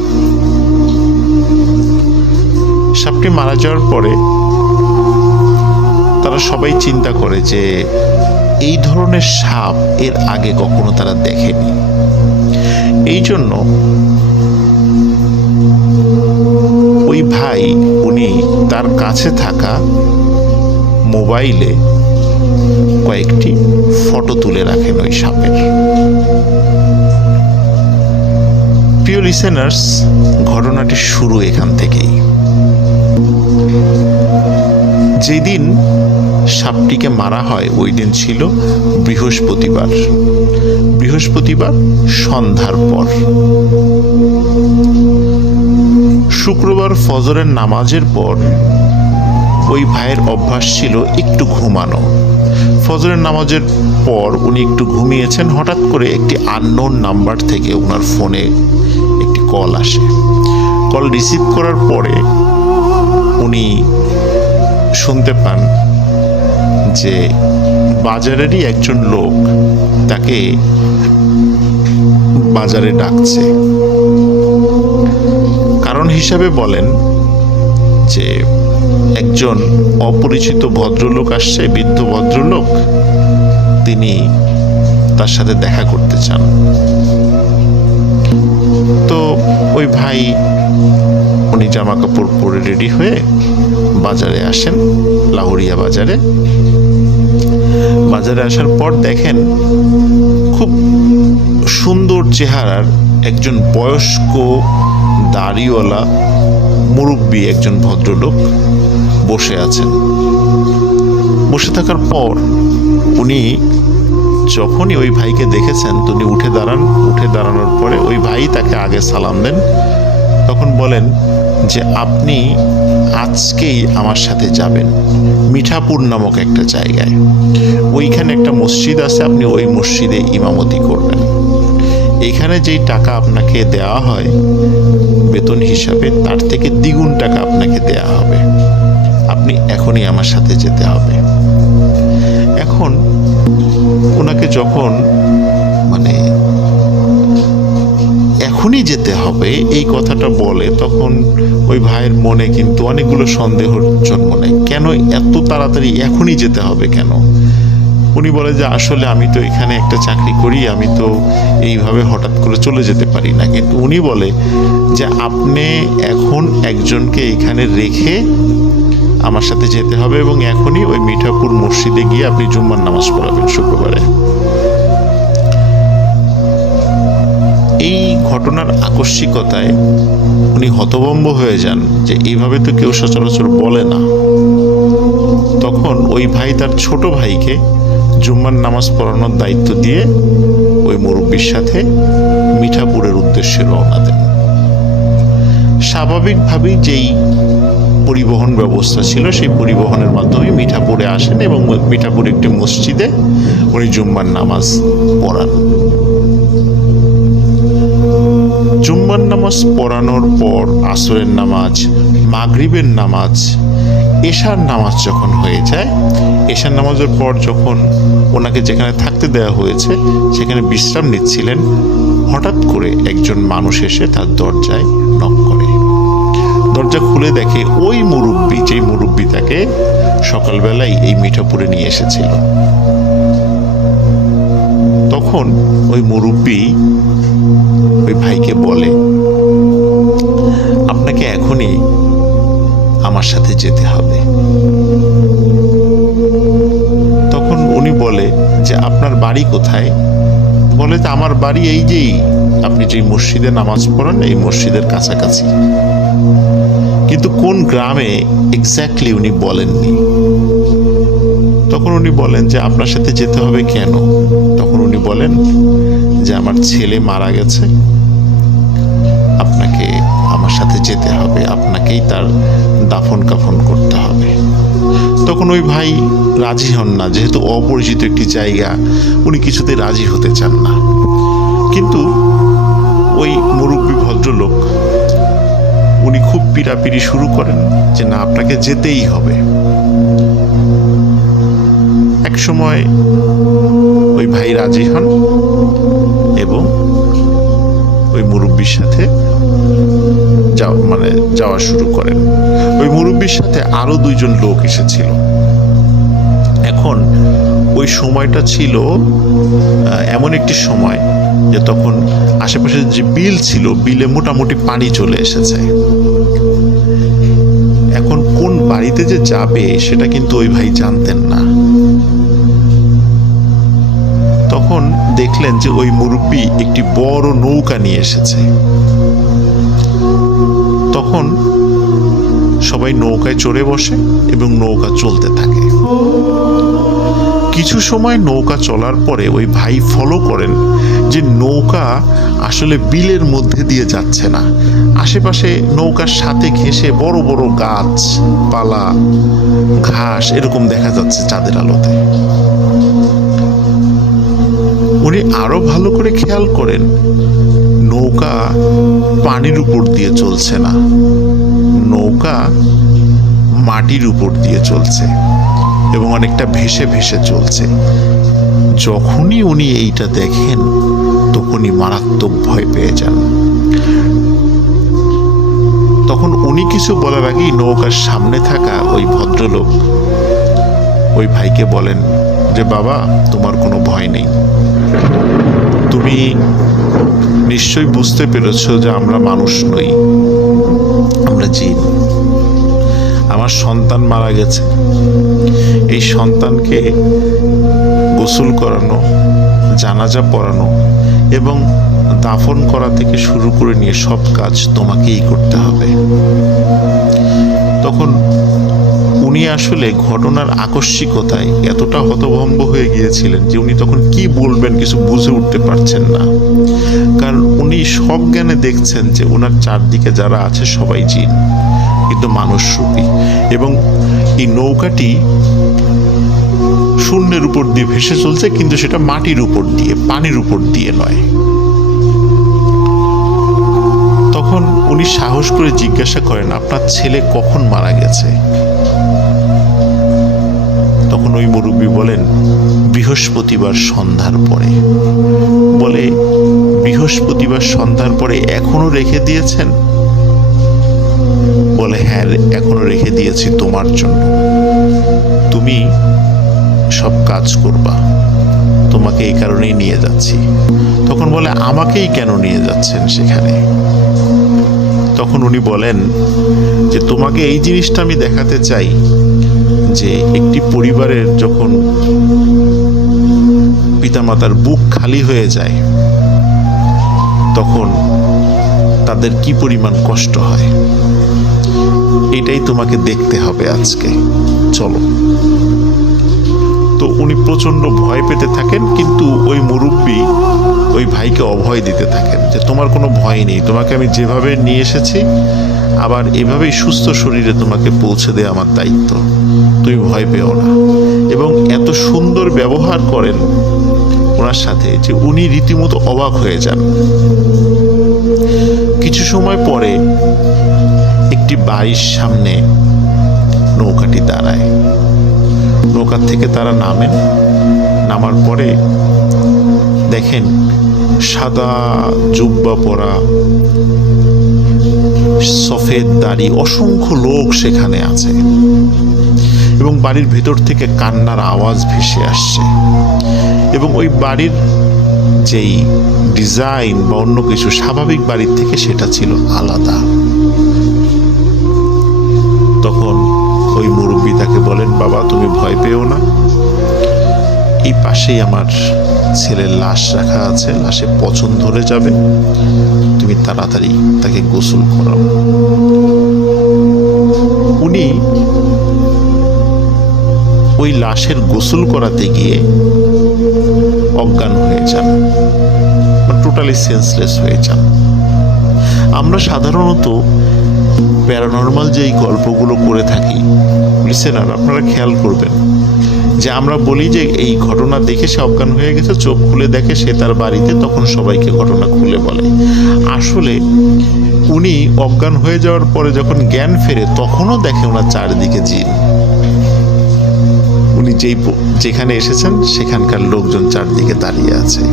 সাপটি মারা যাওয়ার পরে তারা সবাই চিন্তা করে যে এই ধরনের সাপ এর আগে কখনো তারা দেখেনি। এই জন্য ওই ভাই উনি তার কাছে থাকা মোবাইলে কয়েকটি ফটো তুলে রাখেন ওই সাপের। প্রিয় লিসেনার্স, ঘটনাটি শুরু এখান থেকেই। যেদিন সাপটিকে মারা হয় ওই দিন ছিল বৃহস্পতিবার সন্ধ্যার পর। শুক্রবার ফজরের নামাজের পর ওই ভাইয়ের অভ্যাস ছিল একটু ঘুমানো। ফজরের নামাজের পর উনি একটু ঘুমিয়েছেন। হঠাৎ করে একটি আননোন নাম্বার থেকে ওনার ফোনে একটি কল আসে। কল রিসিভ করার পরে উনি শুনতে পান যে বাজারেরই একজন লোক তাকে বাজারে ডাকছে। কারণ হিসাবে বলেন যে একজন অপরিচিত ভদ্রলোক আসছে, বৃদ্ধ ভদ্রলোক, তিনি তার সাথে দেখা করতে চান। তো ওই ভাই উনি জামা কাপড় পরে রেডি হয়ে বাজারে আসেন, লাহোরিয়া বাজারে। বাজারে আসার পর দেখেন খুব সুন্দর চেহারার একজন বয়স্ক দাড়িওয়ালা মুরব্বী একজন ভদ্রলোক বসে আছেন। বসে থাকার পর উনি যখনই ওই ভাইকে দেখেছেন উনি উঠে দাঁড়ান। উঠে দাঁড়ানোর পরে ওই ভাই তাকে আগে সালাম দেন। তখন বলেন যে আপনি আজকেই আমার সাথে যাবেন মিঠাপুর নামক একটা জায়গায়। ওইখানে একটা মসজিদ আছে, আপনি ওই মসজিদে ইমামতি করবেন। এইখানে যেই টাকা আপনাকে দেওয়া হয় বেতন হিসাবে, তার থেকে দ্বিগুণ টাকা আপনাকে দেয়া হবে। আপনি এখনই আমার সাথে যেতে হবে। এখন ওনাকে যখন মানে এখনই যেতে হবে এই কথাটা বলে, তখন ওই ভাইয়ের মনে কিন্তু অনেকগুলো সন্দেহ জন্ম নেয়। কেন এত তাড়াতাড়ি এখনই যেতে হবে কেন? উনি বলে যে আসলে আমি তো এখানে একটা চাকরি করি, আমি তো এইভাবে হঠাৎ করে চলে যেতে পারি না। কিন্তু উনি বলে যে আপনি এখন একজনকে এখানে রেখে আমার সাথে যেতে হবে এবং এখনই ওই মিঠাপুর মসজিদে গিয়ে আপনি জুম্মার নামাজ পড়াবেন শুক্রবারে। এই ঘটনার আকস্মিকতায় উনি হতভম্ব হয়ে যান যে এইভাবে তো কেউ সচরাচর বলে না। তখন ওই ভাই তার ছোট ভাইকে জুম্মার নামাজ পড়ানোর দায়িত্ব দিয়ে ওই মুরব্বির সাথে মিঠাপুরের উদ্দেশ্যে রওনা দেন। স্বাভাবিকভাবেই যেই পরিবহন ব্যবস্থা ছিল সেই পরিবহনের মাধ্যমে মিঠাপুরে আসেন এবং মিঠাপুর একটি মসজিদে উনি জুম্মার নামাজ পড়ান। জুম্মার নামাজ পড়ানোর পর আসরের নামাজ, মাগরিবের নামাজ, এশার নামাজ যখন হয়ে যায়, এশার নামাজের পর যখন ওনাকে যেখানে থাকতে দেওয়া হয়েছে সেখানে বিশ্রাম নিচ্ছিলেন, হঠাৎ করে একজন মানুষ এসে তার দরজায় নক করে। দরজা খুলে দেখে ওই মুরব্বি, যেই মুরব্বি তাকে সকালবেলায় এই মিঠাপুরে নিয়ে এসেছিল। তখন ওই মুরব্বি ওই ভাইকে বলে, আপনাকে এখনই আমার সাথে যেতে হবে। তখন উনি বলে যে আপনার বাড়ি কোথায়? বলে যে আমার বাড়ি এই যেই আপনি যে মসজিদে নামাজ পড়েন এই মসজিদের কাছাকাছি। কিন্তু কোন গ্রামে এক্স্যাক্টলি উনি বলেননি। তখন উনি বলেন যে আপনার সাথে যেতে হবে কেন? তখন উনি বলেন যে আমার ছেলে মারা গেছে, আপনাকে আমার সাথে যেতে হবে, আপনাকেই তার দাফন কাফন করতে হবে। তখন ওই ভাই রাজি হন না, যেহেতু অপরিচিত একটি জায়গা, উনি কিছুতে রাজি হতে চান না। কিন্তু ওই মুরব্বী ভদ্রলোক উনি খুব পিড়াপিড়ি শুরু করেন যে না, আপনাকে যেতেই হবে। এক সময় ওই ভাই রাজি হন এবং ওই মুরব্বির সাথে যাওয়া শুরু করেন। ওই মুরব্বির সাথে আরো দুইজন লোক এসেছিল। এখন ওই সময়টা ছিল এমন একটি সময় যে তখন আশেপাশে যে বিল ছিল, বিলে মোটামুটি পানি চলে এসেছে। এখন কোন বাড়িতে যে যাবে সেটা কিন্তু ওই ভাই জানতেন না। তখন দেখলেন যে ওই মুরব্বি একটি বড় নৌকা নিয়ে এসেছে। তখন সবাই নৌকায় চড়ে বসে এবং নৌকা চলতে থাকে। কিছু সময় নৌকা চলার পরে ওই ভাই ফলো করেন যে নৌকা আসলে বিলের মধ্যে দিয়ে যাচ্ছে না, আশেপাশে নৌকার সাথে ঘেঁষে বড় বড় গাছ পালা, ঘাস এরকম দেখা যাচ্ছে চাঁদের আলোতে। উনি আরো ভালো করে খেয়াল করেন নৌকা পানির উপর দিয়ে চলছে না, নৌকা মাটির উপর দিয়ে চলছে এবং অনেকটা ভেসে ভেসে চলছে। যখনই উনি এইটা দেখেন তখনই মারাত্মক ভয় পেয়ে যান। তখন উনি কিছু বলার আগেই নৌকার সামনে থাকা ওই ভদ্রলোক ওই ভাইকে বলেন যে বাবা, তোমার কোনো ভয় নেই, তুমি নিশ্চয়ই বুঝতে পেরেছ যে আমরা মানুষ নই, আমরা জিন। আমার সন্তান মারা গেছে, এই সন্তানকে গোসল করানো, জানাজা পড়ানো এবং দাফন করা থেকে শুরু করে নিয়ে সব কাজ তোমাকেই করতে হবে। তখন উনি আসলে ঘটনার আকস্মিকতায় এতটা হতভম্ব হয়ে গিয়েছিলেন যে উনি তখন কি বলবেন কিছু বুঝে উঠতে পারছেন না। কারণ উনি সজ্ঞানে দেখছেন যে ওনার চারদিকে যারা আছে সবাই জিন, কিন্তু মানুষরূপী, এবং এই নৌকাটি শূন্যের উপর দিয়ে ভেসে চলছে, কিন্তু সেটা মাটির উপর দিয়ে, পানির উপর দিয়ে নয়। তখন উনি সাহস করে জিজ্ঞাসা করেন, আপনার ছেলে কখন মারা গেছে? তখন ওই মুরব্বী বলেন, বৃহস্পতিবার সন্ধ্যার পরে। বলে, বৃহস্পতিবার সন্ধ্যার পরে এখনো রেখে দিয়েছেন? বলে, হ্যাঁ, এখনো রেখে দিয়েছি তোমার জন্য। তুমি সব কাজ করবা, তোমাকে এই কারণেই নিয়ে যাচ্ছি। তখন বলে, আমাকেই কেন নিয়ে যাচ্ছেন সেখানে? তখন উনি বলেন যে তোমাকে এই জিনিসটা আমি দেখাতে চাই যে একটি পরিবারের যখন পিতামাতার বুক খালি হয়ে যায় তখন তাদের কি পরিমাণ কষ্ট হয়, এটাই তোমাকে দেখতে হবে আজকে, চলো। তো উনি প্রচন্ড ভয় পেতে থাকেন, কিন্তু ওই মুরব্বী ওই ভাইকে অভয় দিতে থাকেন যে তোমার কোনো ভয় নেই, তোমাকে আমি যেভাবে নিয়ে এসেছি আবার এভাবেই সুস্থ শরীরে তোমাকে পৌঁছে দেওয়া আমার দায়িত্ব, তুমি ভয় পেও না। এবং এত সুন্দর ব্যবহার করেন ওনার সাথে যে উনি রীতিমতো অবাক হয়ে যান। কিছু সময় পরে একটি বাড়ির সামনে নৌকাটি দাঁড়ায়। নৌকার থেকে তারা নামেন, নামার পরে দেখেন সাদা জুব্বা পরা, সফেদ দাড়ি অসংখ্য লোক সেখানে আছে এবং বাড়ির ভেতর থেকে কান্নার আওয়াজ ভেসে আসছে। এবং ওই বাড়ির যেই ডিজাইন বা অন্য কিছু স্বাভাবিক বাড়ির থেকে সেটা ছিল আলাদা। তখন ওই মুরব্বী তাকে বলেন, বাবা তুমি ভয় পেও না, এই পাশেই আমার ছেলের লাশ রাখা আছে, লাশে পচন ধরে যাবে, তুমি তাড়াতাড়ি তাকে গোসল করাও। উনি ওই লাশের গোসল করাতে গিয়ে অজ্ঞান হয়ে যান, টোটালি সেন্সলেস হয়ে যান। আমরা সাধারণত প্যারানর্মাল যেই গল্পগুলো করে থাকি লিসেনার, আপনারা খেয়াল করবেন যে আমরা বলি যে এই ঘটনা দেখে সে অজ্ঞান হয়ে গেছে, চোখ খুলে দেখে সে তার বাড়িতে, তখন সবাইকে ঘটনা খুলে বলে। আসলে উনি অজ্ঞান হয়ে যাওয়ার পরে যখন জ্ঞান ফেরে তখনও দেখে ওনার চারিদিকে জিন। উনি যেখানে এসেছেন সেখানকার লোকজন চারদিকে দাঁড়িয়ে আছে।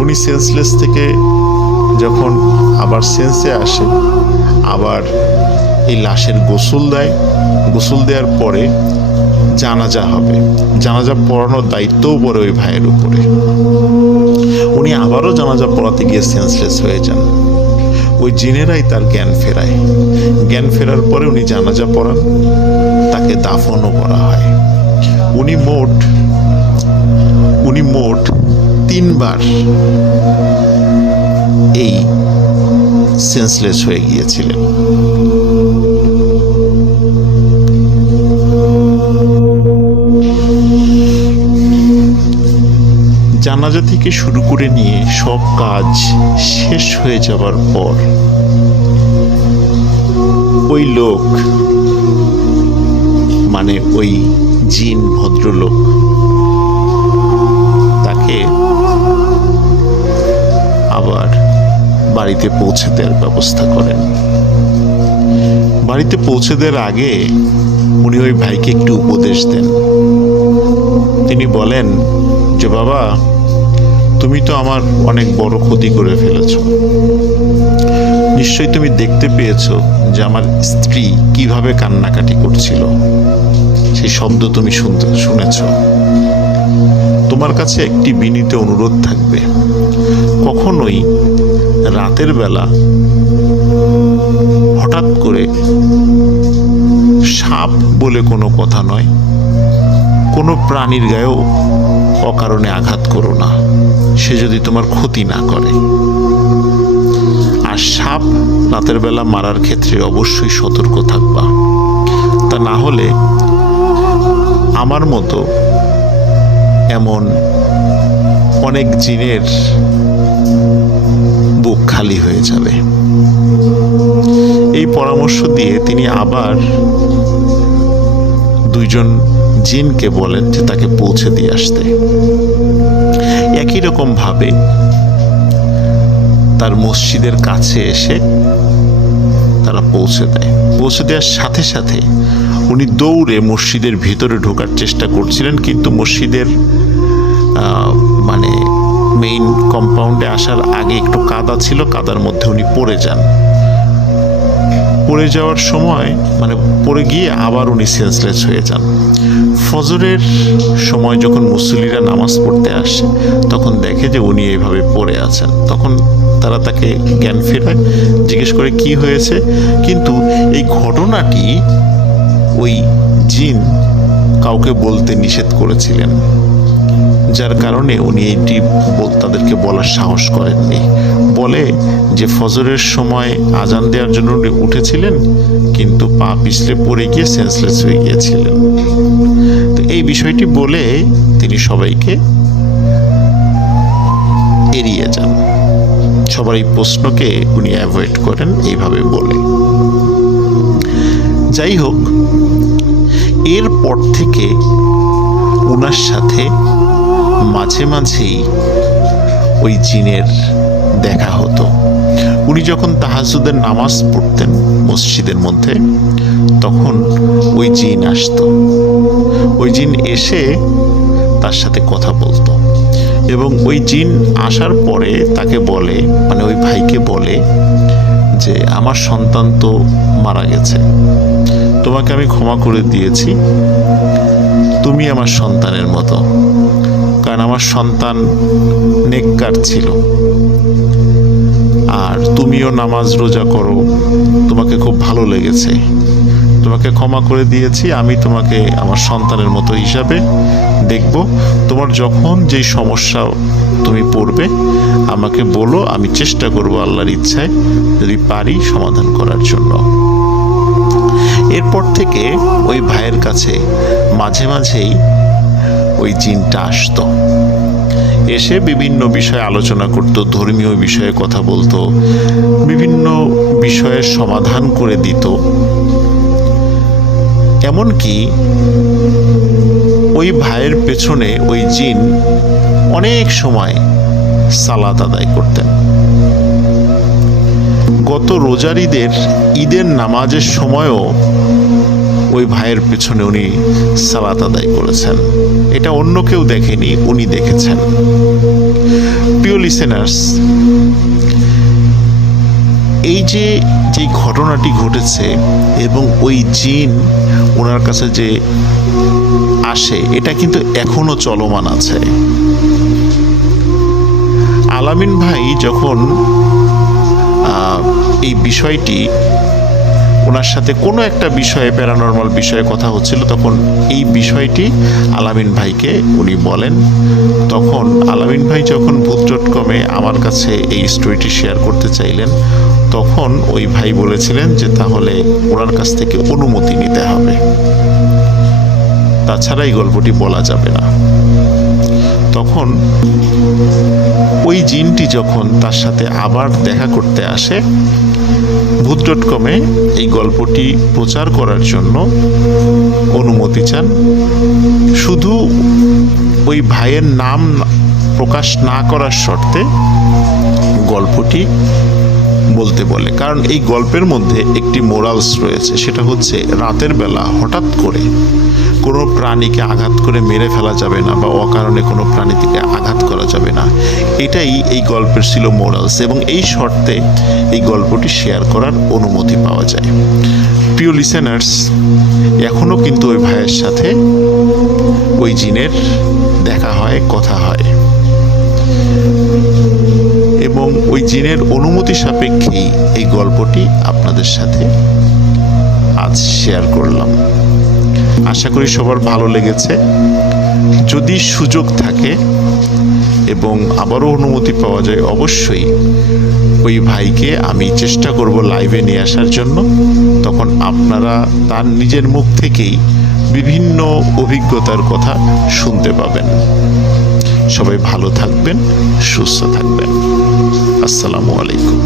উনি সেন্সলেস থেকে যখন আবার সেন্সে আসে, আবার এই লাশের গোসল দেয়, গোসল দেওয়ার পরে জানাজা হবে, জানাজা পড়ানোর দায়িত্বও পড়ে ওই ভাইয়ের উপরে। উনি আবারও জানাজা পড়াতে গিয়ে সেন্সলেস হয়ে যান, ওই জিনেরাই তার জ্ঞান ফেরায়। জ্ঞান ফেরার পরে উনি জানাজা পড়ান, তাকে দাফনও করা হয়। উনি মোট 3 বার এই সেন্সলেস হয়ে গিয়েছিলেন। জানাজা থেকে শুরু করে নিয়ে সব কাজ শেষ হয়ে যাবার পর ওই লোক, মানে ওই জিন ভদ্রলোক, তাকে আবার বাড়িতে পৌঁছে দেওয়ার ব্যবস্থা করেন। বাড়িতে পৌঁছে দেওয়ার আগে উনি ওই ভাইকে একটু উপদেশ দেন। তিনি বলেন যে বাবা, তুমি তো আমার অনেক বড় ক্ষতি করে ফেলেছ, নিশ্চয়ই তুমি দেখতে পেয়েছো যে আমার স্ত্রী কিভাবে কান্নাকাটি করছিল, সেই শব্দ তুমি শুনেছ। তোমার কাছে একটি বিনীত অনুরোধ থাকবে, কখনোই রাতের বেলা হঠাৎ করে সাপ বলে কোনো কথা নয়, কোনো প্রাণীর গায়েও অকারণে আঘাত করো না, সে যদি তোমার ক্ষতি না করে। আর সাপ রাতের বেলা মারার ক্ষেত্রে অবশ্যই সতর্ক থাকবা, তা না হলে আমার মতো এমন অনেক জিনের বুক খালি হয়ে যাবে। এই পরামর্শ দিয়ে তিনি আবার 2 জিনকে বলেন যে তাকে পৌঁছে দিয়ে আসতে। একই রকম ভাবে তার মসজিদের কাছে এসে তারা পৌঁছে দেয়। পৌঁছে দেওয়ার সাথে সাথে উনি দৌড়ে মসজিদের ভিতরে ঢোকার চেষ্টা করছিলেন, কিন্তু মসজিদের মানে মেইন কম্পাউন্ডে আসার আগে একটু কাদা ছিল, কাদার মধ্যে উনি পড়ে যান। পড়ে যাওয়ার সময় মানে পড়ে গিয়ে আবার উনি সেন্সলেস হয়ে যান। ফজরের সময় যখন মুসল্লিরা নামাজ পড়তে আসে তখন দেখে যে উনি এইভাবে পড়ে আছেন। তখন তারা তাকে জ্ঞান ফেরায়, জিজ্ঞেস করে কি হয়েছে, কিন্তু এই ঘটনাটি ওই জিন কাউকে বলতে নিষেধ করেছিলেন, যার কারণে উনি এইটি তাদেরকে বলার সাহস করেননি। বলে যে ফজরের সময় আজান দেওয়ার জন্য উনি উঠেছিলেন, কিন্তু পা পিছলে পড়ে গিয়ে সেন্সলেস হয়ে গিয়েছিলেন। তো এই বিষয়টি বলে তিনি সবাইকে এড়িয়ে যান, সবার এই প্রশ্নকে উনি অ্যাভয়েড করেন এইভাবে বলে। যাই হোক, এরপর থেকে ওনার সাথে মাঝে মাঝেই ওই জিনের দেখা হতো। উনি যখন তাহাজ্জুদের নামাজ পড়তেন মসজিদের মধ্যে, তখন ওই জিন আসতো। ওই জিন এসে তার সাথে কথা বলতো, এবং ওই জিন আসার পরে তাকে বলে, মানে ওই ভাইকে বলে যে আমার সন্তান তো মারা গেছে, তোমাকে আমি ক্ষমা করে দিয়েছি, তুমি আমার সন্তানের মতো, কারণ আমার সন্তান নেককার ছিল, আর তুমিও নামাজ রোজা করো, তোমাকে খুব ভালো লেগেছে, তোমাকে ক্ষমা করে দিয়েছি, আমি তোমাকে আমার সন্তানের মতো হিসাবে দেখব। তোমার যখন যেই সমস্যা তুমি পড়বে আমাকে বলো, আমি চেষ্টা করব আল্লাহর ইচ্ছায় যদি পারি সমাধান করার জন্য। এরপর থেকে ওই ভাইয়ের কাছে মাঝে মাঝেই ওই জিনটা আসতো, এসে বিভিন্ন বিষয়ে আলোচনা করত, ধর্মীয় বিষয়ে কথা বলতো, বিভিন্ন বিষয়ের সমাধান করে দিত। এমনকি ওই ভাইয়ের পেছনে ওই জিন অনেক সময় সালাত আদায় করতেন। গত রোজার ঈদের নামাজের সময়ও ওই ভাইয়ের পেছনে উনি সালাত আদায় করেছেন। এটা অন্য কেউ দেখেনি, উনি দেখেছেন। প্রিয় লিসেনার্স, এই যে ঘটনাটি ঘটেছে এবং ওই জিন ওনার কাছে যে আসে, এটা কিন্তু এখনো চলমান আছে। আলামিন ভাই যখন এই বিষয়টি ওনার সাথে কোনো একটা বিষয়ে, প্যারানর্মাল বিষয়ে কথা হচ্ছিল, তখন এই বিষয়টি আলামিন ভাইকে উনি বলেন। তখন আলামিন ভাই যখন ভূত.com-এ আমার কাছে এই স্টোরিটি শেয়ার করতে চাইলেন, তখন ওই ভাই বলেছিলেন যে তাহলে ওনার কাছ থেকে অনুমতি নিতে হবে, তাছাড়া এই গল্পটি বলা যাবে না। তখন ওই জিনটি যখন তার সাথে আবার দেখা করতে আসে, ভূত.com-এ এই গল্পটি প্রচার করার জন্য অনুমতি চান, শুধু ওই ভাইয়ের নাম প্রকাশ না করার শর্তে গল্পটি বলতে বলে। কারণ এই গল্পের মধ্যে একটি মোরালস রয়েছে, সেটা হচ্ছে রাতের বেলা হঠাৎ করে কোনো প্রাণীকে আঘাত করে মেরে ফেলা যাবে না, বা অকারণে কোনো প্রাণীকে আঘাত করা যাবে না। এটাই এই গল্পের ছিল মোরালস, এবং এই শর্তে এই গল্পটি শেয়ার করার অনুমতি পাওয়া যায়। প্রিয় লিসেনার্স, এখনও কিন্তু ওই ভাইয়ের সাথে ওই জিনের দেখা হয়, কথা হয়, এবং ওই জিনের অনুমতি সাপেক্ষেই এই গল্পটি আপনাদের সাথে আজ শেয়ার করলাম। আশা করি সবার ভালো লেগেছে। যদি সুযোগ থাকে এবং আবারও অনুমতি পাওয়া যায়, অবশ্যই ওই ভাইকে আমি চেষ্টা করব লাইভে নিয়ে আসার জন্য। তখন আপনারা তার নিজের মুখ থেকেই বিভিন্ন অভিজ্ঞতার কথা শুনতে পাবেন। সবাই ভালো থাকবেন, সুস্থ থাকবেন। আসসালামু আলাইকুম।